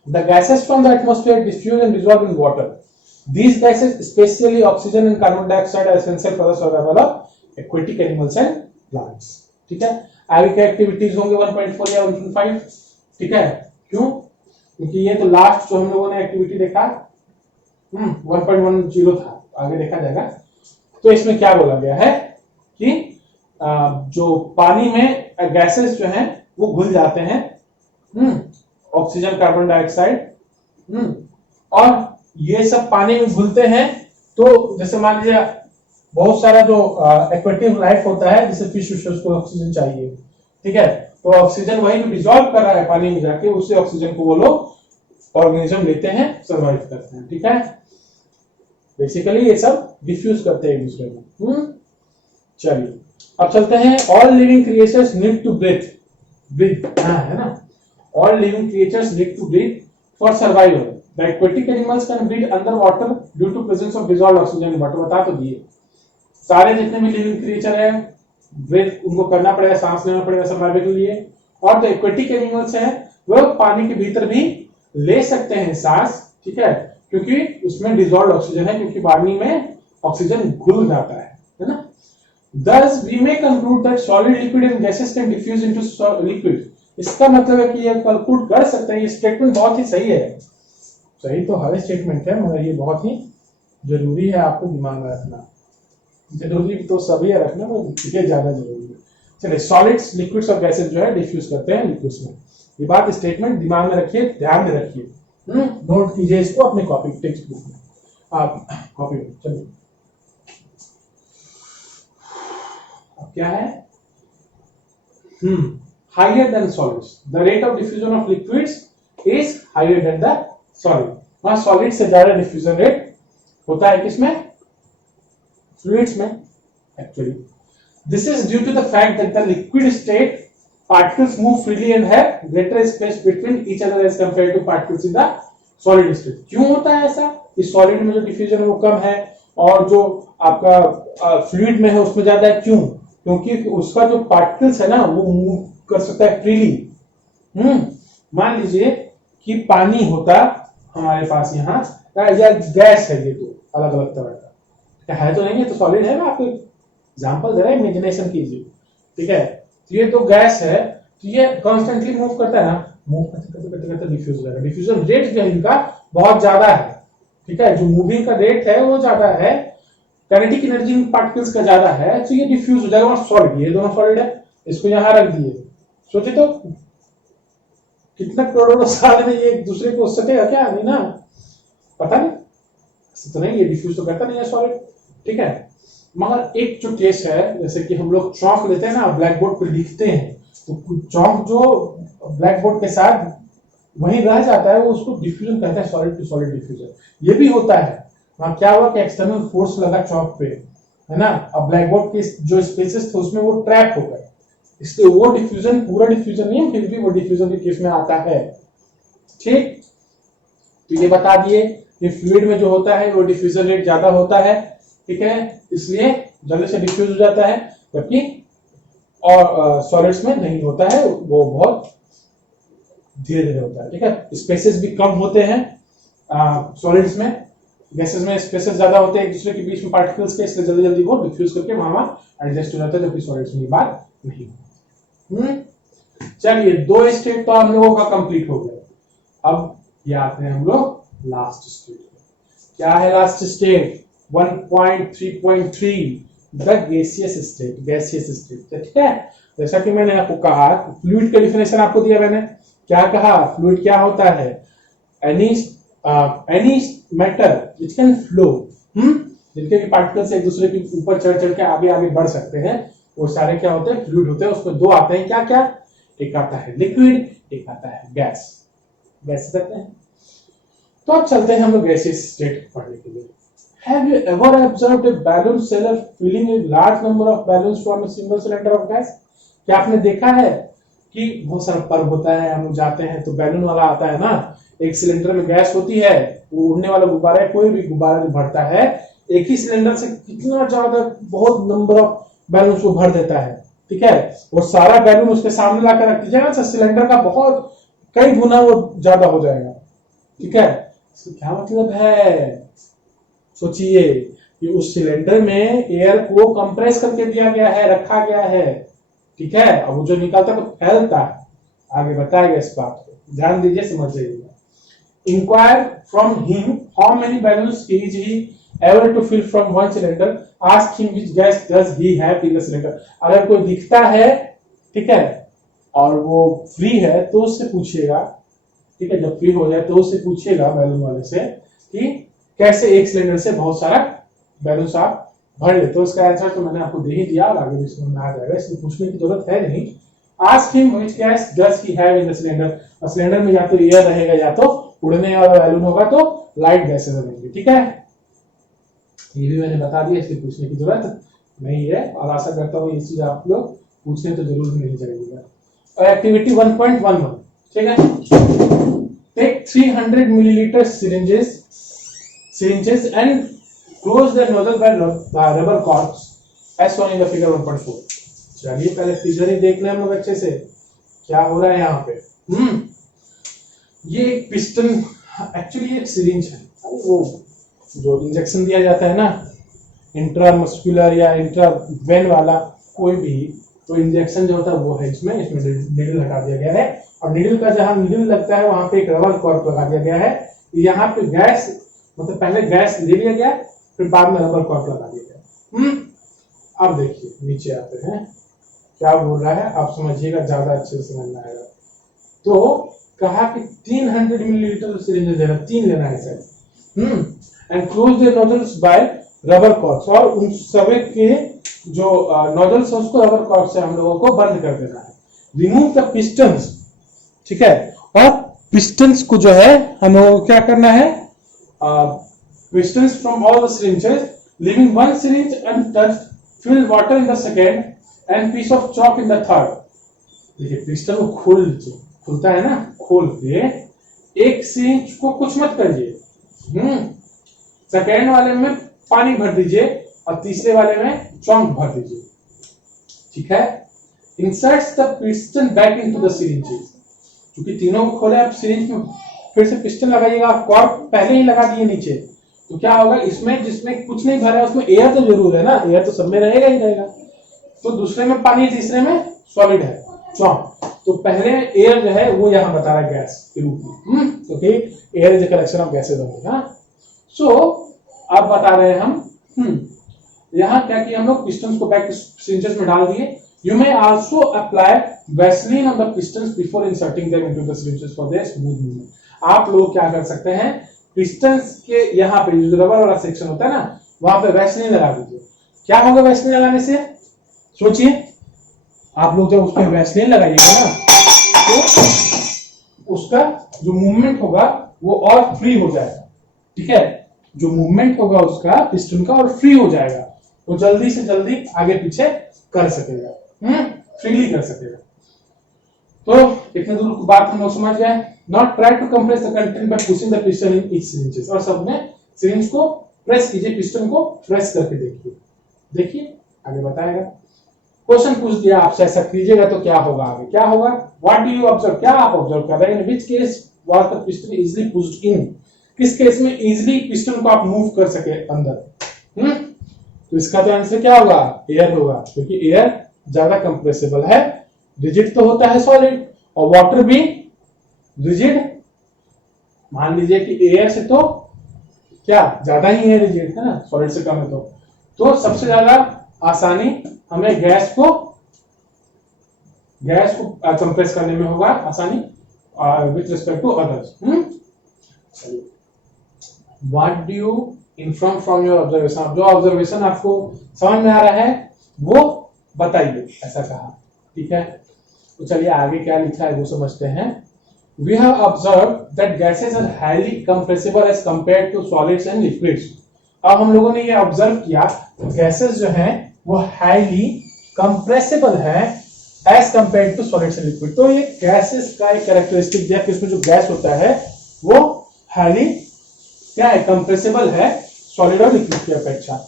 The gases from the atmosphere diffuse and dissolve in water. These gases, especially oxygen and carbon dioxide, are essential for the survival of aquatic animals and plants। ठीक है, आगे क्या activities होंगे 1.4 या 1.5? ठीक है, क्यों? क्योंकि ये तो लास्ट जो हम लोगों ने एक्टिविटी देखा 1.10 था, आगे देखा जाएगा। तो इसमें क्या बोला गया है कि जो पानी में गैसेस जो हैं वो घुल जाते हैं, ऑक्सीजन, कार्बन डाइऑक्साइड, और ये सब पानी में घुलते हैं। तो जैसे मान लीजिए बहुत सारा जो एक्वेटिक लाइफ होता है, जैसे फिश को ऑक्सीजन चाहिए, ठीक है, तो ऑक्सीजन वही जो डिसॉल्व कर रहा है पानी में जाके, उससे ऑक्सीजन को वो लोग ऑर्गेनिज्म लेते हैं, सर्वाइव करते हैं। ठीक है, बेसिकली ये सब डिफ्यूज करते हैं एक दूसरे में। चलिए अब चलते हैं। All living creatures need to breathe, है ना? All living creatures need to breathe for survival. The aquatic animals can breathe underwater due to presence of dissolved oxygen in water। बता तो दिए, सारे जितने भी लिविंग क्रिएचर है ब्रीथ उनको करना पड़ेगा, सांस लेना पड़ेगा सर्वाइवल के लिए। और जो एक्वेटिक एनिमल्स है वो पानी के भीतर भी ले सकते हैं सांस, ठीक है, क्योंकि उसमें डिसॉल्व्ड ऑक्सीजन है, क्योंकि पानी में ऑक्सीजन घुल जाता है ना? Thus we may conclude that solid, liquid and gases can diffuse into liquid। इसका मतलब है कि ये कंक्लूड कर सकते हैं। ये स्टेटमेंट बहुत ही सही है, सही तो हर स्टेटमेंट है, मगर ये बहुत ही जरूरी है आपको दिमाग में रखना। जरूरी तो सभी है रखना, मगर ये ज्यादा जरूरी है। चलिए, सॉलिड्स, लिक्विड्स और गैसेस जो है डिफ्यूज करते हैं लिक्विड्स में। ये बात स्टेटमेंट दिमाग में रखिए, ध्यान में रखिए, नोट कीजिए इसको अपने कॉपी टेक्स्ट बुक में, आप कॉपी में। चलिए अब क्या है? higher than solids, the rate of diffusion of liquids is higher than the solid। वहां सॉलिड से ज्यादा डिफ्यूजन रेट होता है किसमें? फ्लूइड्स में actually. This is due to the fact that the liquid state particles move freely and have greater space between each other as compared to particles in the solid state। क्यों होता है ऐसा? इस solid में जो diffusion है वो कम है और जो आपका फ्लूइड में है उसमें ज्यादा है। क्यों? क्योंकि उसका जो पार्टिकल्स है ना वो मूव कर सकता है फ्रीली। मान लीजिए कि पानी होता हमारे पास यहाँ या गैस है, ये तो अलग अलग तरह का है तो नहीं है, तो सॉलिड है ना। आपको एग्जांपल दे रहा है, इमेजिनेशन कीजिए, ठीक है। तो ये तो गैस है, तो ये कॉन्स्टेंटली मूव करता है ना, मूव करते डिफ्यूज हो जाएगा। डिफ्यूजन रेट जो है इनका बहुत ज्यादा है, ठीक है। जो मूविंग का रेट है वो ज्यादा है, काइनेटिक एनर्जी इन पार्टिकल्स का ज्यादा है, तो ये डिफ्यूज हो जाएगा। सॉलिड, ये दोनों सॉलिड है, इसको यहां रख दिए, सोचे तो कितना करोड़ों साल में ये एक दूसरे को सटेगा क्या? नहीं ना, पता नहीं, तो नहीं, ये डिफ्यूज तो करता नहीं है सॉलिड, ठीक है। मगर एक जो केस है, जैसे कि हम लोग चौक लेते हैं ना, ब्लैक बोर्ड पे लिखते हैं, तो चौक जो ब्लैक बोर्ड के साथ वहीं रह जाता है, वो उसको डिफ्यूजन कहते हैं, सॉलिड टू सॉलिड डिफ्यूजन। ये भी होता है। वहां क्या हुआ कि एक्सटर्नल फोर्स लगा चौक पे, है ना, अब ब्लैक बोर्ड के जो स्पेसेस थे उसमें वो ट्रैप हो गए, इसलिए वो डिफ्यूजन पूरा डिफ्यूजन नहीं है, फिर भी वो डिफ्यूजन के केस में आता है, ठीक। तो ये बता दिए कि फ्लूइड में जो होता है वो डिफ्यूजन रेट ज्यादा होता है, ठीक है, इसलिए जल्दी से डिफ्यूज हो जाता है, जबकि और सॉलिड्स में नहीं होता है, वो बहुत धीरे धीरे होता है, ठीक है। स्पेसेस भी कम होते हैं सॉलिड्स में, गैसेस में स्पेसेस ज्यादा होते हैं एक दूसरे के बीच में पार्टिकल्स के, इसलिए जल्दी जल्दी वो डिफ्यूज करके वहां एडजस्ट हो जाता है, जबकि सॉलिड्स में ये बात नहीं होती। चलिए, दो स्टेट तो हम लोगों का कंप्लीट हो गया। अब ये आते हैं हम लोग लास्ट स्टेट। क्या है last state? 1.3.3 the gaseous state, gaseous state, ठीक है। जैसा कि मैंने आपको कहा, फ्लूइड का डिफिनेशन आपको दिया मैंने, क्या कहा? फ्लूइड क्या होता है? Any matter which can flow, जिनके पार्टिकल्स एक दूसरे के ऊपर चढ़ चढ़ के आगे आगे बढ़ सकते हैं, वो सारे क्या होते हैं? फ्लूइड होते हैं। उसमें दो आते हैं, क्या क्या? एक आता है लिक्विड, एक आता है गैस, गैस कहते हैं। तो अब चलते हैं हम लोग गैसियस स्टेट पढ़ने के लिए। Have you ever observed a balloon seller filling a large number of balloons from a single cylinder of gas? क्या आपने देखा है कि बहुत सारा पर्व होता है, हम जाते हैं तो बैलून वाला आता है ना, एक सिलेंडर में गैस होती है, वो उड़ने वाला गुब्बारा है, कोई भी गुब्बारा जो भरता है, एक ही सिलेंडर से कितना ज्यादा बहुत नंबर ऑफ बैलून को भर देता है, ठीक है। वो सारा बैलून उसके सामने लाकर रख दीजिएगा, सिलेंडर का बहुत कई गुना वो ज्यादा हो जाएगा, ठीक है। क्या मतलब है? सोचिए कि उस सिलेंडर में एयर को कंप्रेस करके दिया गया है, रखा गया है, ठीक है। अब वो जो निकलता तो फैलता है। आगे बताएगा इस बात को, ध्यान दीजिए, समझ जाइएगा। Inquire from him how many balloons is he able to fill from one cylinder, ask him which gas does he have in the cylinder. अगर कोई दिखता है, ठीक है, और वो फ्री है तो उससे पूछिएगा, ठीक है, जब फ्री हो जाए तो उससे पूछिएगा बैलून वाले से कि कैसे एक सिलेंडर से बहुत सारा बैलून आप भर ले। तो उसका आंसर तो मैंने आपको दे ही दिया, और आगे भी समझ में आ जाएगा, इसलिए पूछने की जरूरत है नहीं। Ask him which gas does he have in the cylinder. और सिलेंडर में या तो एयर रहेगा या तो उड़ने वाला बैलून होगा, तो लाइट गैसेस रहेंगी, ठीक है। ये भी मैंने बता दिया, इसलिए पूछने की जरूरत नहीं है, और आशा करता हूँ ये चीज आप लोग पूछने तो जरूर नहीं चाहिए। और एक्टिविटी 1.11, ठीक है। Take 300 millilitre syringes and close their nozzle by rubber corks as shown in the figure 1.4। चलिए पहले फिगर ही देख लें हम लोग अच्छे से, क्या हो रहा है यहाँ पे। ये एक पिस्टन, एक्चुअली एक सिरिंज है, वो जो इंजेक्शन दिया जाता है ना, इंट्रामस्कुलर या इंट्रावेन वाला कोई भी, तो इंजेक्शन जो होता है वो है इसमें नीडल हटा दिया गया है, और नीडल का जहां नीडल लगता है वहां पे एक रबर कॉर्क लगा दिया गया है। यहाँ पे गैस, मतलब पहले गैस ले लिया गया, फिर बाद में रबर कॉर्क लगा दिया गया। अब देखिए नीचे आते हैं, क्या बोल रहा है आप समझिएगा, ज्यादा अच्छे से समझ में आएगा। तो कहा कि 300 मिलीलीटर सिरिंज लेना, 3 लेना है sir, and close the nozzles by rubber corks, और उन सभी के जो नोजल्स है उसको रबर कॉर्क से हम लोगों को बंद कर देना है। रिमूव द पिस्टन्स, ठीक है, और पिस्टन्स को जो है हम लोगों को क्या करना है, pistons from all the syringes leaving one syringe untouched, fill water in the second and piece of chalk in the third. देखिए पिस्टन को खुलता है ना, खोल के एक सिरिंज को कुछ मत करिए, सेकेंड वाले में पानी भर दीजिए और तीसरे वाले में चॉक भर दीजिए, ठीक है। Inserts the piston back into the syringes, क्योंकि तीनों को खोले, आप सिरिंज में फिर से पिस्टन लगाइएगा, कॉर्क पहले ही लगा दिए नीचे, तो क्या होगा, इसमें जिसमें कुछ नहीं भरा है उसमें एयर तो जरूर है ना, एयर तो सब में रहेगा ही रहेगा, तो दूसरे में पानी, तीसरे में सॉलिड है चॉक, तो पहले एयर जो है वो यहाँ बता रहा है गैस के रूप में, क्योंकि air is a collection of gases होगा। सो अब बता रहे हैं हम, यहाँ क्या किया हम लोग, पिस्टन्स को बैक सिरिंजेस में डाल दिए। You may also apply Vaseline on the pistons before inserting them into the syringes for their smooth movement. आप लोग क्या कर सकते हैं, पिस्टन्स के यहाँ पे जो रबर वाला सेक्शन होता है ना, वहां पे वैसलीन लगा दीजिए। क्या होगा वैसलीन लगाने से, सोचिए, आप लोग जब उस पर वैसलीन लगाइएगा ना, तो उसका जो मूवमेंट होगा वो और फ्री हो जाएगा, ठीक है, जो मूवमेंट होगा उसका पिस्टन का और फ्री हो जाएगा, तो जल्दी से जल्दी आगे पीछे कर सकेगा, फ्रीली कर सकेगा। तो इतने दूर की बात हम लोग समझ गए। Not try to compress the content by pushing the piston in each syringes, और सब में सिरिंज को प्रेस कीजिए, पिस्टन को प्रेस करके देखिए आगे बताएगा। क्वेश्चन पूछ दिया आपसे, ऐसा कीजिएगा तो क्या होगा, आगे क्या होगा, व्हाट डू यू ऑब्जर्व, क्या आप ऑब्जर्व कर रहे हैं, in which case was the piston easily pushed in, किस केस में इजीली पिस्टन को आप मूव कर सके अंदर, तो इसका तो आंसर क्या होगा, एयर होगा, क्योंकि एयर ज्यादा कंप्रेसिबल है, रिजिड तो होता है सॉलिड, और वाटर भी रिजिड, मान लीजिए कि एयर से तो क्या ज्यादा ही है रिजिड, है ना, सॉलिड से कम है, तो सबसे ज्यादा आसानी हमें गैस को कंप्रेस करने में होगा, आसानी with respect to others. What do you infer from your observation, जो ऑब्जर्वेशन आपको समझ में आ रहा है वो बताइए, ऐसा कहा, ठीक है। तो चलिए आगे क्या लिखा है वो समझते हैं। We have observed that gases are highly compressible as compared to solids and liquids. अब हम लोगों ने ये ऑब्जर्व किया गैसेस जो हैं वो हाईली कंप्रेसिबल है as compared to solids and liquid. तो ये गैसेस का एक कैरेक्टरिस्टिक दिया कि इसमें जो गैस होता है वो हाईली क्या है, कंप्रेसिबल है सॉलिड और लिक्विड की अपेक्षा।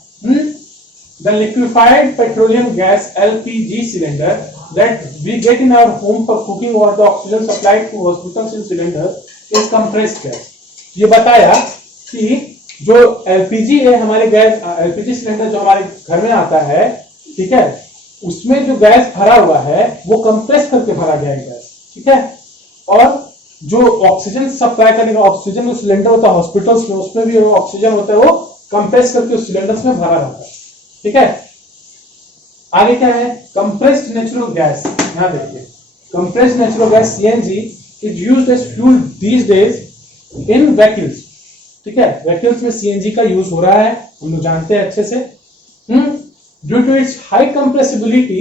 The liquefied petroleum gas LPG cylinder that we get in our home for cooking or the oxygen supplied to hospitals in cylinder is compressed gas। ये बताया कि जो LPG है, हमारे गैस LPG सिलेंडर जो हमारे घर में आता है, ठीक है, उसमें जो गैस भरा हुआ है वो कंप्रेस करके भरा गया है गैस, ठीक है, और जो ऑक्सीजन सप्लाई करने का ऑक्सीजन सिलेंडर होता है हॉस्पिटल्स में, उसमें भी ऑक्सीजन होता है, वो कंप्रेस करके उस सिलेंडर्स में भरा रहता है, ठीक है। आगे क्या है, कंप्रेस्ड नेचुरल गैस, यहां देखिए, compressed natural gas CNG is used as fuel these days in vehicles, ठीक है, व्हीकल्स में सीएनजी का यूज हो रहा है, हम लोग जानते हैं अच्छे से। Due to its high compressibility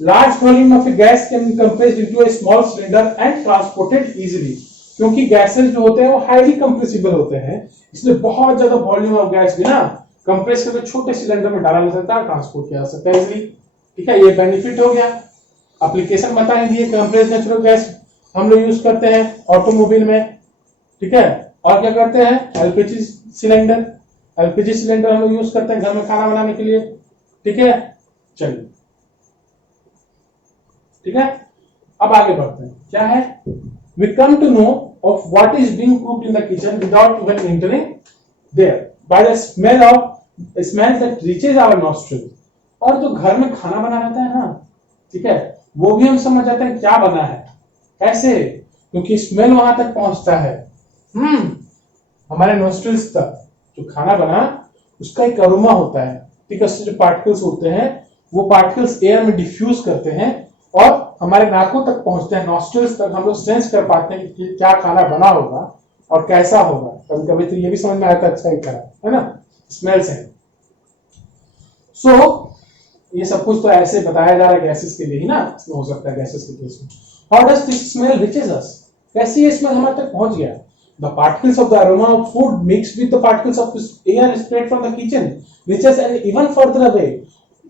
large volume of a gas can be compressed into a small cylinder and transported easily, क्योंकि गैसेस जो होते हैं वो हाईली कंप्रेसिबल होते हैं, इसलिए बहुत ज्यादा वॉल्यूम ऑफ गैस भी ना कंप्रेस करके छोटे सिलेंडर में डाला जा सकता है, ट्रांसपोर्ट किया जा सकता है इजीली, ठीक है। ये बेनिफिट हो गया। एप्लीकेशन बता दिए, कंप्रेस्ड नेचुरल गैस हम लोग यूज करते हैं ऑटोमोबाइल में, ठीक है, और क्या करते हैं, एलपीजी सिलेंडर हम लोग यूज करते हैं घर में खाना बनाने के लिए, ठीक है। चलिए, ठीक है, अब आगे बढ़ते हैं। क्या है, we come to know of what is being cooked in the kitchen without even entering there by the smell that reaches our nostril. और जो घर में खाना बना रहता है ना, ठीक है, वो भी हम समझ जाते हैं क्या बना है, कैसे, क्योंकि स्मेल वहां तक पहुंचता है, हमारे नॉस्ट्रिल्स तक। जो खाना बना उसका एक अरोमा होता है, ठीक है, उससे जो पार्टिकल्स होते हैं वो पार्टिकल्स एयर में डिफ्यूज करते हैं और हमारे नाकों तक पहुंचते हैं, नॉस्ट्रिल्स तक, हम लोग सेंस कर पाते हैं कि क्या खाना बना होगा और कैसा होगा। कभी कभी तो ये भी समझ में आता है अच्छा ही करा है ना, स्मेल से। सो ये सब कुछ तो ऐसे बताया जा रहा है गैसेस के लिए ही ना, इसमें हो सकता है गैसेस के केस में। How does this smell reaches us, कैसे ये स्मेल हमारे तक पहुंच गया, The particles of the aroma of food mixed with the particles of air spread from the kitchen reaches and even further away.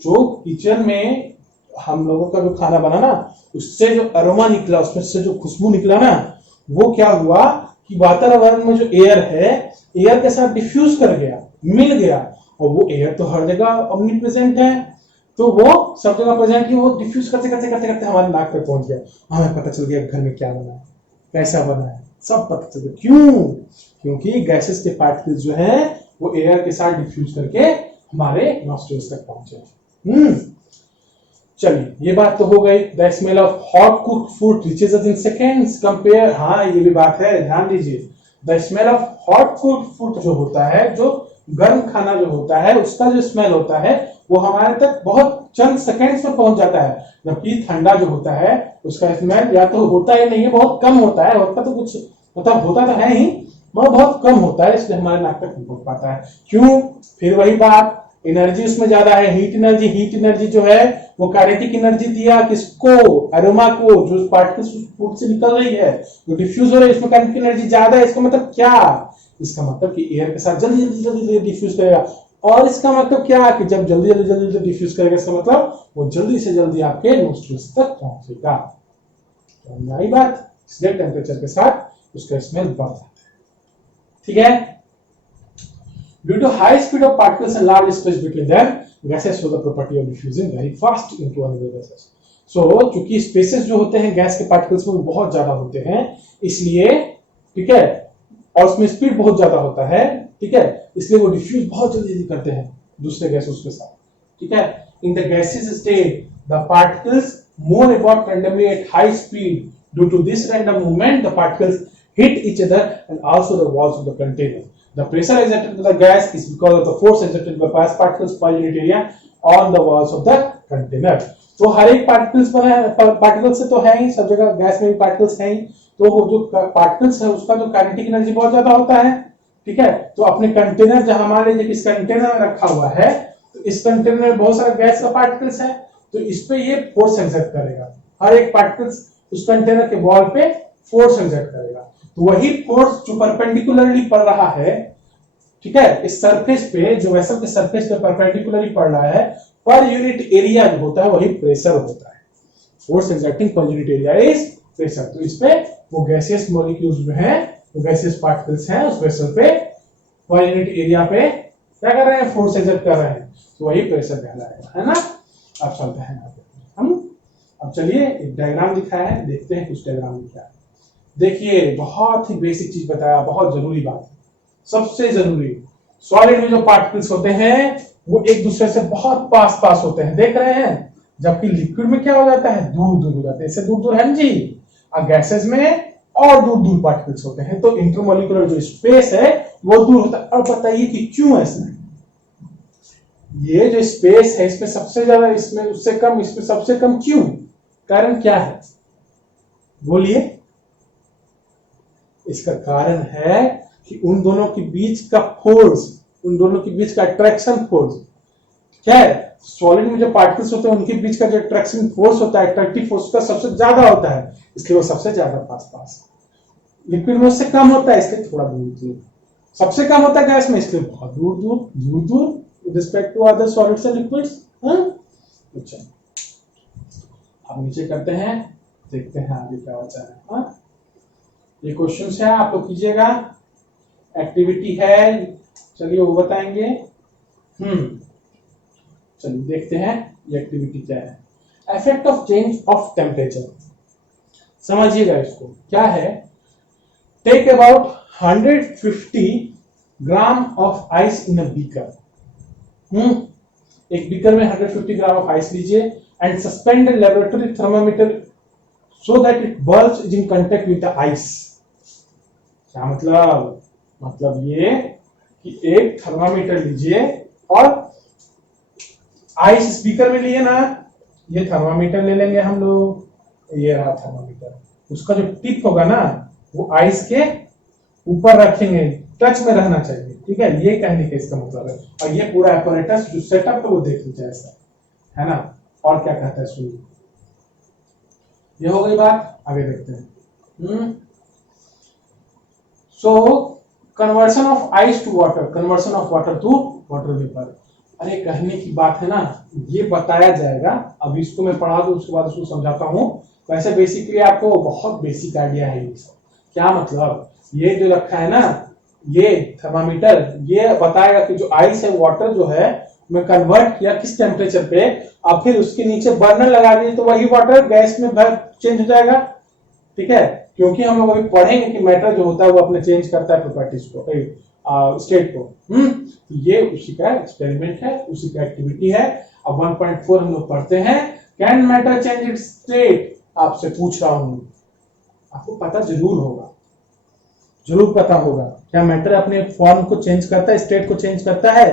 जो kitchen में हम लोगों का जो खाना बना ना, उससे जो अरोमा निकला, उसमें से जो खुशबू निकला ना, वो क्या हुआ कि वातावरण में जो एयर है, एयर के साथ डिफ्यूज कर गया, मिल गया, और वो एयर तो हर जगह omni present है, तो वो सब जगह प्रेजेंट है, वो डिफ्यूज करते करते करते करते हमारे नाक पे पहुंच गया, हमें पता चल गया घर में क्या बना है, कैसा बना है, सब पता चल गया। क्यों? क्योंकि गैसेस के पार्टिकल्स जो है वो एयर के साथ डिफ्यूज करके हमारे नॉस्ट्रिल्स तक पहुंचे। चलिए, ये बात तो हो गई। The smell of hot cooked food reaches us in seconds compare, हाँ ये भी बात है, ध्यान दीजिए। The smell of hot cooked food जो होता है, जो गर्म खाना जो होता है, उसका जो स्मेल होता है वो हमारे तक बहुत चंद सेकेंड्स में पहुंच जाता है, जबकि ठंडा जो होता है उसका स्मेल या तो होता ही नहीं है, बहुत कम होता है, होता तो कुछ मतलब होता तो है ही, वो बहुत कम होता है, इसलिए हमारे नाक तक नहीं पहुंच पाता है। क्यों? फिर वही बात, एनर्जी उसमें ज्यादा है, हीट एनर्जी। हीट एनर्जी जो है वो काइनेटिक एनर्जी दिया किसको? अरोमा को, जो पार्टिकल्स फूड से निकल रही है, जो डिफ्यूज हो रही है, उसमें काइनेटिक एनर्जी ज्यादा है। इसका मतलब क्या? इसका मतलब कि एयर के साथ जल्दी जल्दी जल्दी जल्दी डिफ्यूज करेगा। और इसका मतलब क्या कि जब जल्दी जल्दी जल्दी जल्दी डिफ्यूज करेगा, इसका मतलब वो जल्दी से जल्दी आपके नोस्ट्रिल्स तक पहुंचेगा। तो नई बात, इसलिए टेम्परेचर के साथ उसका स्मेल बढ़ जाता है। ठीक है? Due to high speed of particles and large space between them, gases show the property of diffusing very fast into other gases. So, चूंकि स्पेसेस जो होते हैं गैस के पार्टिकल्स में बहुत ज्यादा होते हैं, इसलिए ठीक है, और उसमें स्पीड बहुत ज्यादा होता है, ठीक है, इसलिए वो डिफ्यूज बहुत जल्दी करते हैं दूसरे गैसेस के साथ। ठीक है, in the gases state the particles move about randomly at high speed. Due to this random movement, the particles hit each other and also the walls of the container. The pressure exerted by the gas is because of the force exerted by gas particles per unit area on the walls of the container. तो हर एक particles बना है, particles से तो है ही, सब जगह gas में भी पार्टिकल्स हैं ही, तो वो जो पार्टिकल्स है उसका जो काइनेटिक एनर्जी बहुत ज्यादा होता है। ठीक है, तो अपने कंटेनर जहां हमारे इस कंटेनर में रखा हुआ है, तो इस कंटेनर में बहुत सारा गैस का पार्टिकल्स है, तो इस पे ये फोर्स एक्सर्ट करेगा, हर एक पार्टिकल्स उस कंटेनर के वॉल पे फोर्स एक्सर्ट करेगा। तो वही फोर्स जो परपेंडिकुलरली पड़ रहा है, ठीक है, इस सरफेस पे, जो वेसल के सरफेस पे परपेंडिकुलरली पड़ रहा है, पर यूनिट एरिया जो होता है वही प्रेशर होता है। Force exerting per unit area is pressure. तो इस पे वो गैसियस मॉलिक्यूल्स जो हैं, वो गैसियस पार्टिकल्स हैं, उस वेसल पे पर यूनिट एरिया पे क्या कर रहे हैं? फोर्स एक्सर्ट कर रहे हैं, तो वही प्रेशर कहलाएगा, है ना। अब चलते हैं हम, अब चलिए एक डायग्राम दिखाया है, देखते हैं कुछ डायग्राम क्या है। देखिए, बहुत ही बेसिक चीज बताया, बहुत जरूरी बात, सबसे जरूरी। सॉलिड में जो पार्टिकल्स होते हैं वो एक दूसरे से बहुत पास पास होते हैं, देख रहे हैं, जबकि लिक्विड में क्या हो जाता है? दूर दूर हो जाते हैं, इससे दूर दूर है जी। और गैसेस में और दूर दूर पार्टिकल्स होते हैं, तो इंटरमोलिकुलर जो स्पेस है वो दूर होता है। और बताइए कि क्यों ऐसा है? ये जो स्पेस है इसमें सबसे ज्यादा, इसमें उससे कम, इसमें सबसे कम, क्यों? कारण क्या है? बोलिए। इसका कारण है कि उन दोनों के बीच का फोर्स, उन दोनों के बीच का अट्रैक्शन फोर्स क्या है? सॉलिड में जो पार्टिकल्स होते हैं उनके बीच का जो अट्रैक्शन फोर्स होता है, अट्रैक्टिव फोर्स का सबसे ज्यादा होता है, इसलिए वो सबसे ज्यादा पास पास। लिक्विड में उससे कम होता है, इसलिए थोड़ा दूर दूर। सबसे कम होता है गैस में, इसलिए बहुत दूर दूर दूर दूर with respect to other solids and liquids. अच्छा, अब नीचे करते हैं, देखते हैं आगे क्या बचा है। हाँ, ये क्वेश्चन है, आप लोग कीजिएगा, एक्टिविटी है, चलिए वो बताएंगे। चलिए देखते हैं ये एक्टिविटी क्या है। Effect of change of temperature, समझिएगा इसको, क्या है? Take about 150 gram of ice in a beaker. एक बीकर में 150 ग्राम ऑफ आइस लीजिए and suspend laboratory thermometer so that it bulbs is in contact with the ice. क्या मतलब? मतलब ये कि एक थर्मामीटर लीजिए और आइस स्पीकर में लिए ना, ये थर्मामीटर ले लेंगे हम लोग, ये रहा थर्मामीटर, उसका जो टिप होगा ना वो आइस के ऊपर रखेंगे, टच में रहना चाहिए। ठीक है, ये कहने का इसका मतलब है। और ये पूरा एपरेटस जो सेटअप है वो देख लीजिए ऐसा, है ना। और क्या कहता है सुनिए, ये हो गई बात, आगे देखते हैं। So conversion of ice to water, conversion of water to water vapour. अरे कहने की बात है ना, ये बताया जाएगा। अब इसको मैं पढ़ा दूं, उसके बाद उसको समझाता हूँ। वैसे बेसिकली आपको बहुत बेसिक आइडिया है ये सब। क्या मतलब, ये जो रखा है ना, ये थर्मामीटर, ये बताएगा कि जो आइस है, वाटर जो है, मैं कन्वर्ट किया किस टेम्परेचर पे, और फिर उसके नीचे बर्नर लगा दिए तो वही वाटर गैस में चेंज हो जाएगा। ठीक है, क्योंकि हम लोग अभी पढ़ेंगे कि मैटर जो होता है वो अपने चेंज करता है प्रॉपर्टीज को, स्टेट को। ये उसी का एक्सपेरिमेंट है, उसी का एक्टिविटी है। अब 1.4 हम लोग पढ़ते हैं, can matter change it's state. आपसे पूछ रहा हूं, आपको पता जरूर होगा, जरूर पता होगा, क्या मैटर अपने फॉर्म को चेंज करता है, स्टेट को चेंज करता है?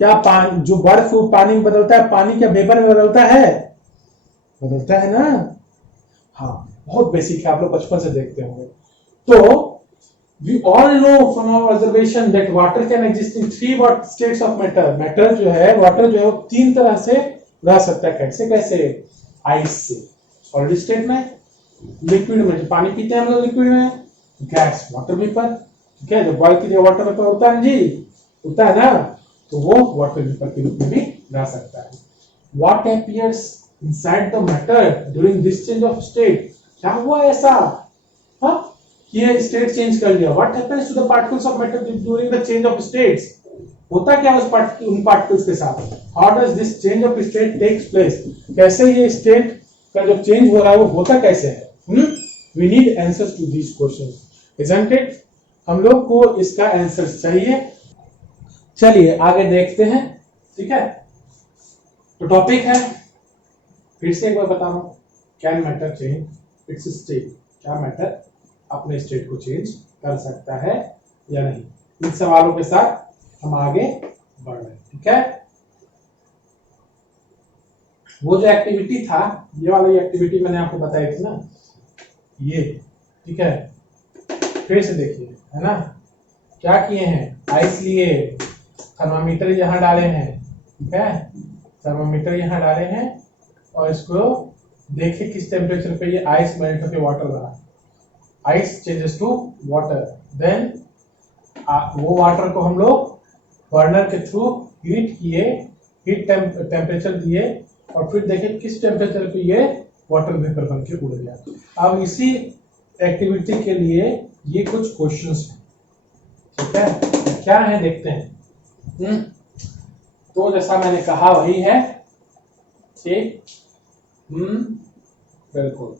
क्या पानी, जो बर्फ पानी में बदलता है, पानी क्या वेपर में बदलता है? बदलता है ना। हाँ, बहुत बेसिक है, आप लोग बचपन से देखते होंगे। तो we all know from our observation that water can exist in three states of matter. Matter जो है, वाटर जो है, वो तीन तरह से रह सकता है। कैसे कैसे? आइस से, सॉलिड स्टेट में, लिक्विड में, जो पानी पीते हैं हम लोग लिक्विड में, गैस वाटर वेपर। ठीक है, जो बॉइल कीजिए वाटर वेपर होता है जी, होता है ना, तो वो वाटर वेपर के रूप में भी रह सकता है। What appears inside the matter during this change of state? क्या हुआ ऐसा, हाँ, ये स्टेट चेंज कर लिया। What happens to the particles of matter during the change of states? होता क्या उस उन पार्टिकल्स के साथ? How does this change of state takes place? कैसे ये स्टेट का जो चेंज हो रहा है वो होता कैसे है? We need answers to these questions, isn't it? हम लोग को इसका आंसर चाहिए। चलिए आगे देखते हैं। ठीक है, तो टॉपिक है, फिर से एक बार बता रहा हूं, can matter change it's state? क्या मैटर अपने स्टेट को चेंज कर सकता है या नहीं? इन सवालों के साथ हम आगे बढ़ रहे हैं। ठीक है, वो जो एक्टिविटी था, ये वाली एक्टिविटी मैंने आपको बताई थी ना, ये। ठीक है, फिर से देखिए, है ना, क्या किए हैं? आइस लिए, थर्मामीटर यहां डाले हैं। ठीक है, थर्मामीटर यहां डाले हैं, और इसको देखिए किस टेम्परेचर पे ये आइस मेल्ट होकर वाटर बना। Ice changes to water, then वो वाटर को हम लोग बर्नर के थ्रू हीट किए, हीट टेम्परेचर दिए, और फिर देखें किस टेम्परेचर पे ये वाटर वेपर बन के उड़ गया। अब इसी एक्टिविटी के लिए ये कुछ क्वेश्चंस हैं। ठीक है, क्या है देखते हैं। तो जैसा मैंने कहा वही है। ठीक, बिल्कुल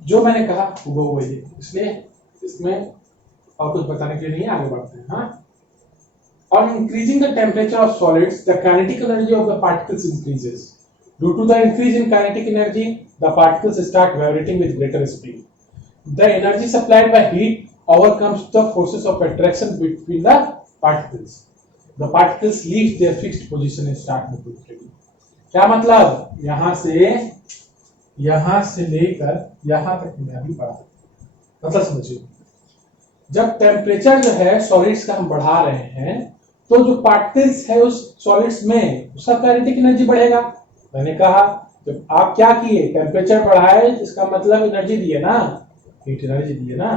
जो मैंने कहा वो वही है, इसलिए इसमें और कुछ बताने के लिए नहीं, आगे बढ़ते हैं। हाँ, on increasing the temperature of solids, the kinetic energy of the particles increases. Due to the increase in kinetic energy, the particles start vibrating with greater speed. The energy supplied by heat overcomes the forces of attraction between the particles. The particles leave their fixed position and start moving freely. क्या मतलब? यहां से लेकर यहां तक मैं अभी पढ़ा, मतलब समझिए, जब टेम्परेचर जो है सॉलिड्स का हम बढ़ा रहे हैं, तो जो पार्टिकल्स है उस सॉलिड्स में, उसका काइनेटिक एनर्जी बढ़ेगा। मैंने कहा जब आप क्या किए, टेम्परेचर बढ़ाए, इसका मतलब एनर्जी दिए ना, हीट एनर्जी दिए ना।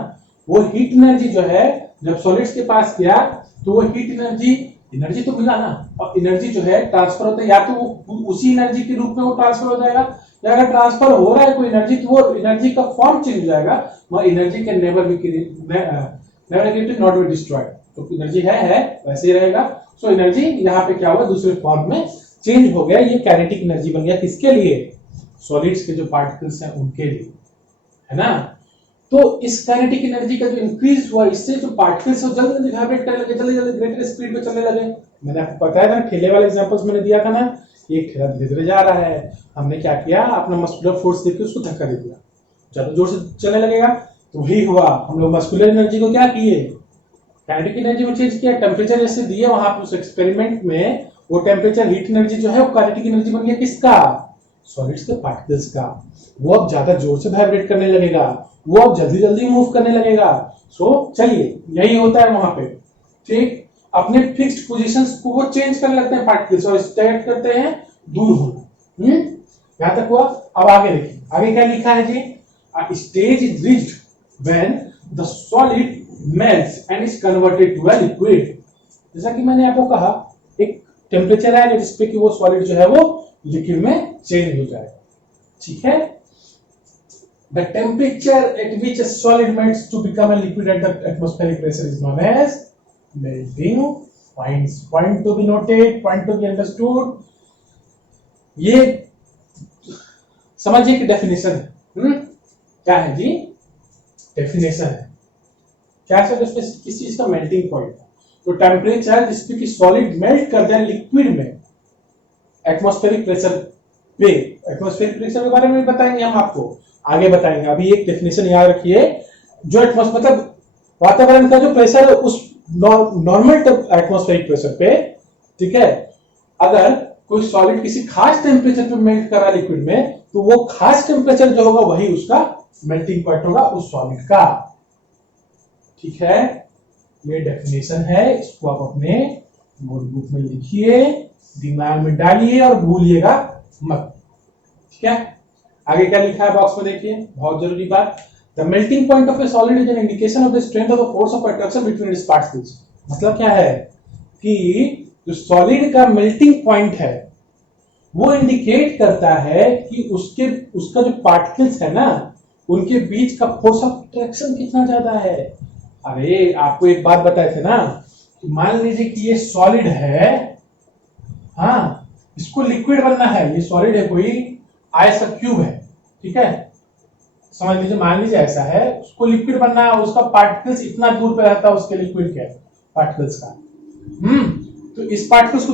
वो हीट एनर्जी जो है जब सॉलिड्स के पास गया, तो वो हीट एनर्जी तो मिला ना, और एनर्जी जो है ट्रांसफर होता है, या तो वो उसी एनर्जी के रूप में वो ट्रांसफर हो जाएगा, या अगर ट्रांसफर हो रहा है कोई एनर्जी, तो वो एनर्जी का फॉर्म चेंज हो जाएगा। वो energy can never be not be destroyed. तो एनर्जी है वैसे ही रहेगा। सो एनर्जी यहाँ पे क्या हुआ, दूसरे फॉर्म में चेंज हो गया। ये काइनेटिक एनर्जी बन गया, किसके लिए? सॉलिड्स के जो पार्टिकल्स हैं उनके लिए, है ना। तो इस काइनेटिक एनर्जी का जो इंक्रीज हुआ, इससे जो पार्टिकल्स है जल्दी जल्दी वाइब्रेट करने लगे, जल्दी जल्दी ग्रेटर स्पीड पे चलने लगे। मैंने आपको बताया था, ठेले वाले एग्जांपल्स मैंने दिया था ना, एक ठेला धीरे धीरे जा रहा है, हमने क्या किया, अपना मस्कुलर फोर्स देके उसको धक्का दे दिया, ज्यादा जोर से चलने लगेगा। तो वही हुआ, हम लोग मस्कुलर एनर्जी को क्या किए, काइनेटिक एनर्जी में चेंज किया। टेम्परेचर जैसे दिए वहां पे उस एक्सपेरिमेंट में, वो टेम्परेचर हीट एनर्जी जो है वो काइनेटिक एनर्जी बन गया, किसका? सॉलिड्स के पार्टिकल्स का। वो अब ज्यादा जोर से वाइब्रेट करने लगेगा, वो अब जल्दी जल्दी मूव करने लगेगा। सो चलिए, यही होता है वहां पे। ठीक, अपने फिक्स्ड पोजीशंस को वो चेंज करने लगते हैं पार्टिकल्स, और स्टार्ट करते हैं दूर होना। यहां तक हुआ। अब आगे देखिए, आगे क्या लिखा है जी, stage is reached when the solid melts and is converted to a liquid। जैसा कि मैंने आपको कहा एक टेम्परेचर है जिसपे कि वो सॉलिड जो है वो लिक्विड में चेंज हो जाएगा, ठीक है। The temperature at which a solid melts to become a liquid at the atmospheric pressure is known as melting point। Point to be noted, point to be understood। ये समझिए कि डेफिनेशन है। क्या है जी? डेफिनेशन है क्या सर? किस चीज का मेल्टिंग पॉइंट? तो टेम्परेचर जिसपे कि सॉलिड मेल्ट कर जाए लिक्विड में एटमॉस्फेरिक प्रेशर पे। एटमॉस्फेरिक प्रेशर के बारे में बताएंगे हम आपको, आगे बताएंगे। अभी एक डेफिनेशन याद रखिए, जो एटमॉस्फेयर मतलब वातावरण का जो प्रेशर है उस नॉर्मल एटमॉस्फेरिक प्रेशर पे, ठीक है, अगर कोई सॉलिड किसी खास टेम्परेचर पे मेल्ट कर रहा है लिक्विड में, तो वो खास टेम्परेचर जो होगा वही उसका मेल्टिंग पॉइंट होगा उस सॉलिड का, ठीक है। ये डेफिनेशन है, इसको आप अपने नोटबुक में लिखिए, दिमाग में डालिए और भूलिएगा मत, ठीक है। आगे क्या लिखा है बॉक्स में देखिए, बहुत जरूरी बात। The melting point of A solid is an indication of the strength of the force of attraction between its particles. मतलब क्या है कि जो सॉलिड का मेल्टिंग पॉइंट है वो इंडिकेट करता है कि उसका जो पार्टिकल्स है ना उनके बीच का फोर्स ऑफ अट्रैक्शन कितना ज्यादा है। अरे आपको एक बात बताए थे ना कि मान लीजिए कि ये सॉलिड है, हाँ, इसको लिक्विड बनना है, ये सॉलिड है, कोई आयसा क्यूब है, ठीक है, समझ लीजिए, मान लीजिए ऐसा है, उसको लिक्विड बनना है, उसका पार्टिकल्स इतना दूर पे रहता है उसके लिक्विड के पार्टिकल्स का, तो इस पार्टिकल्स को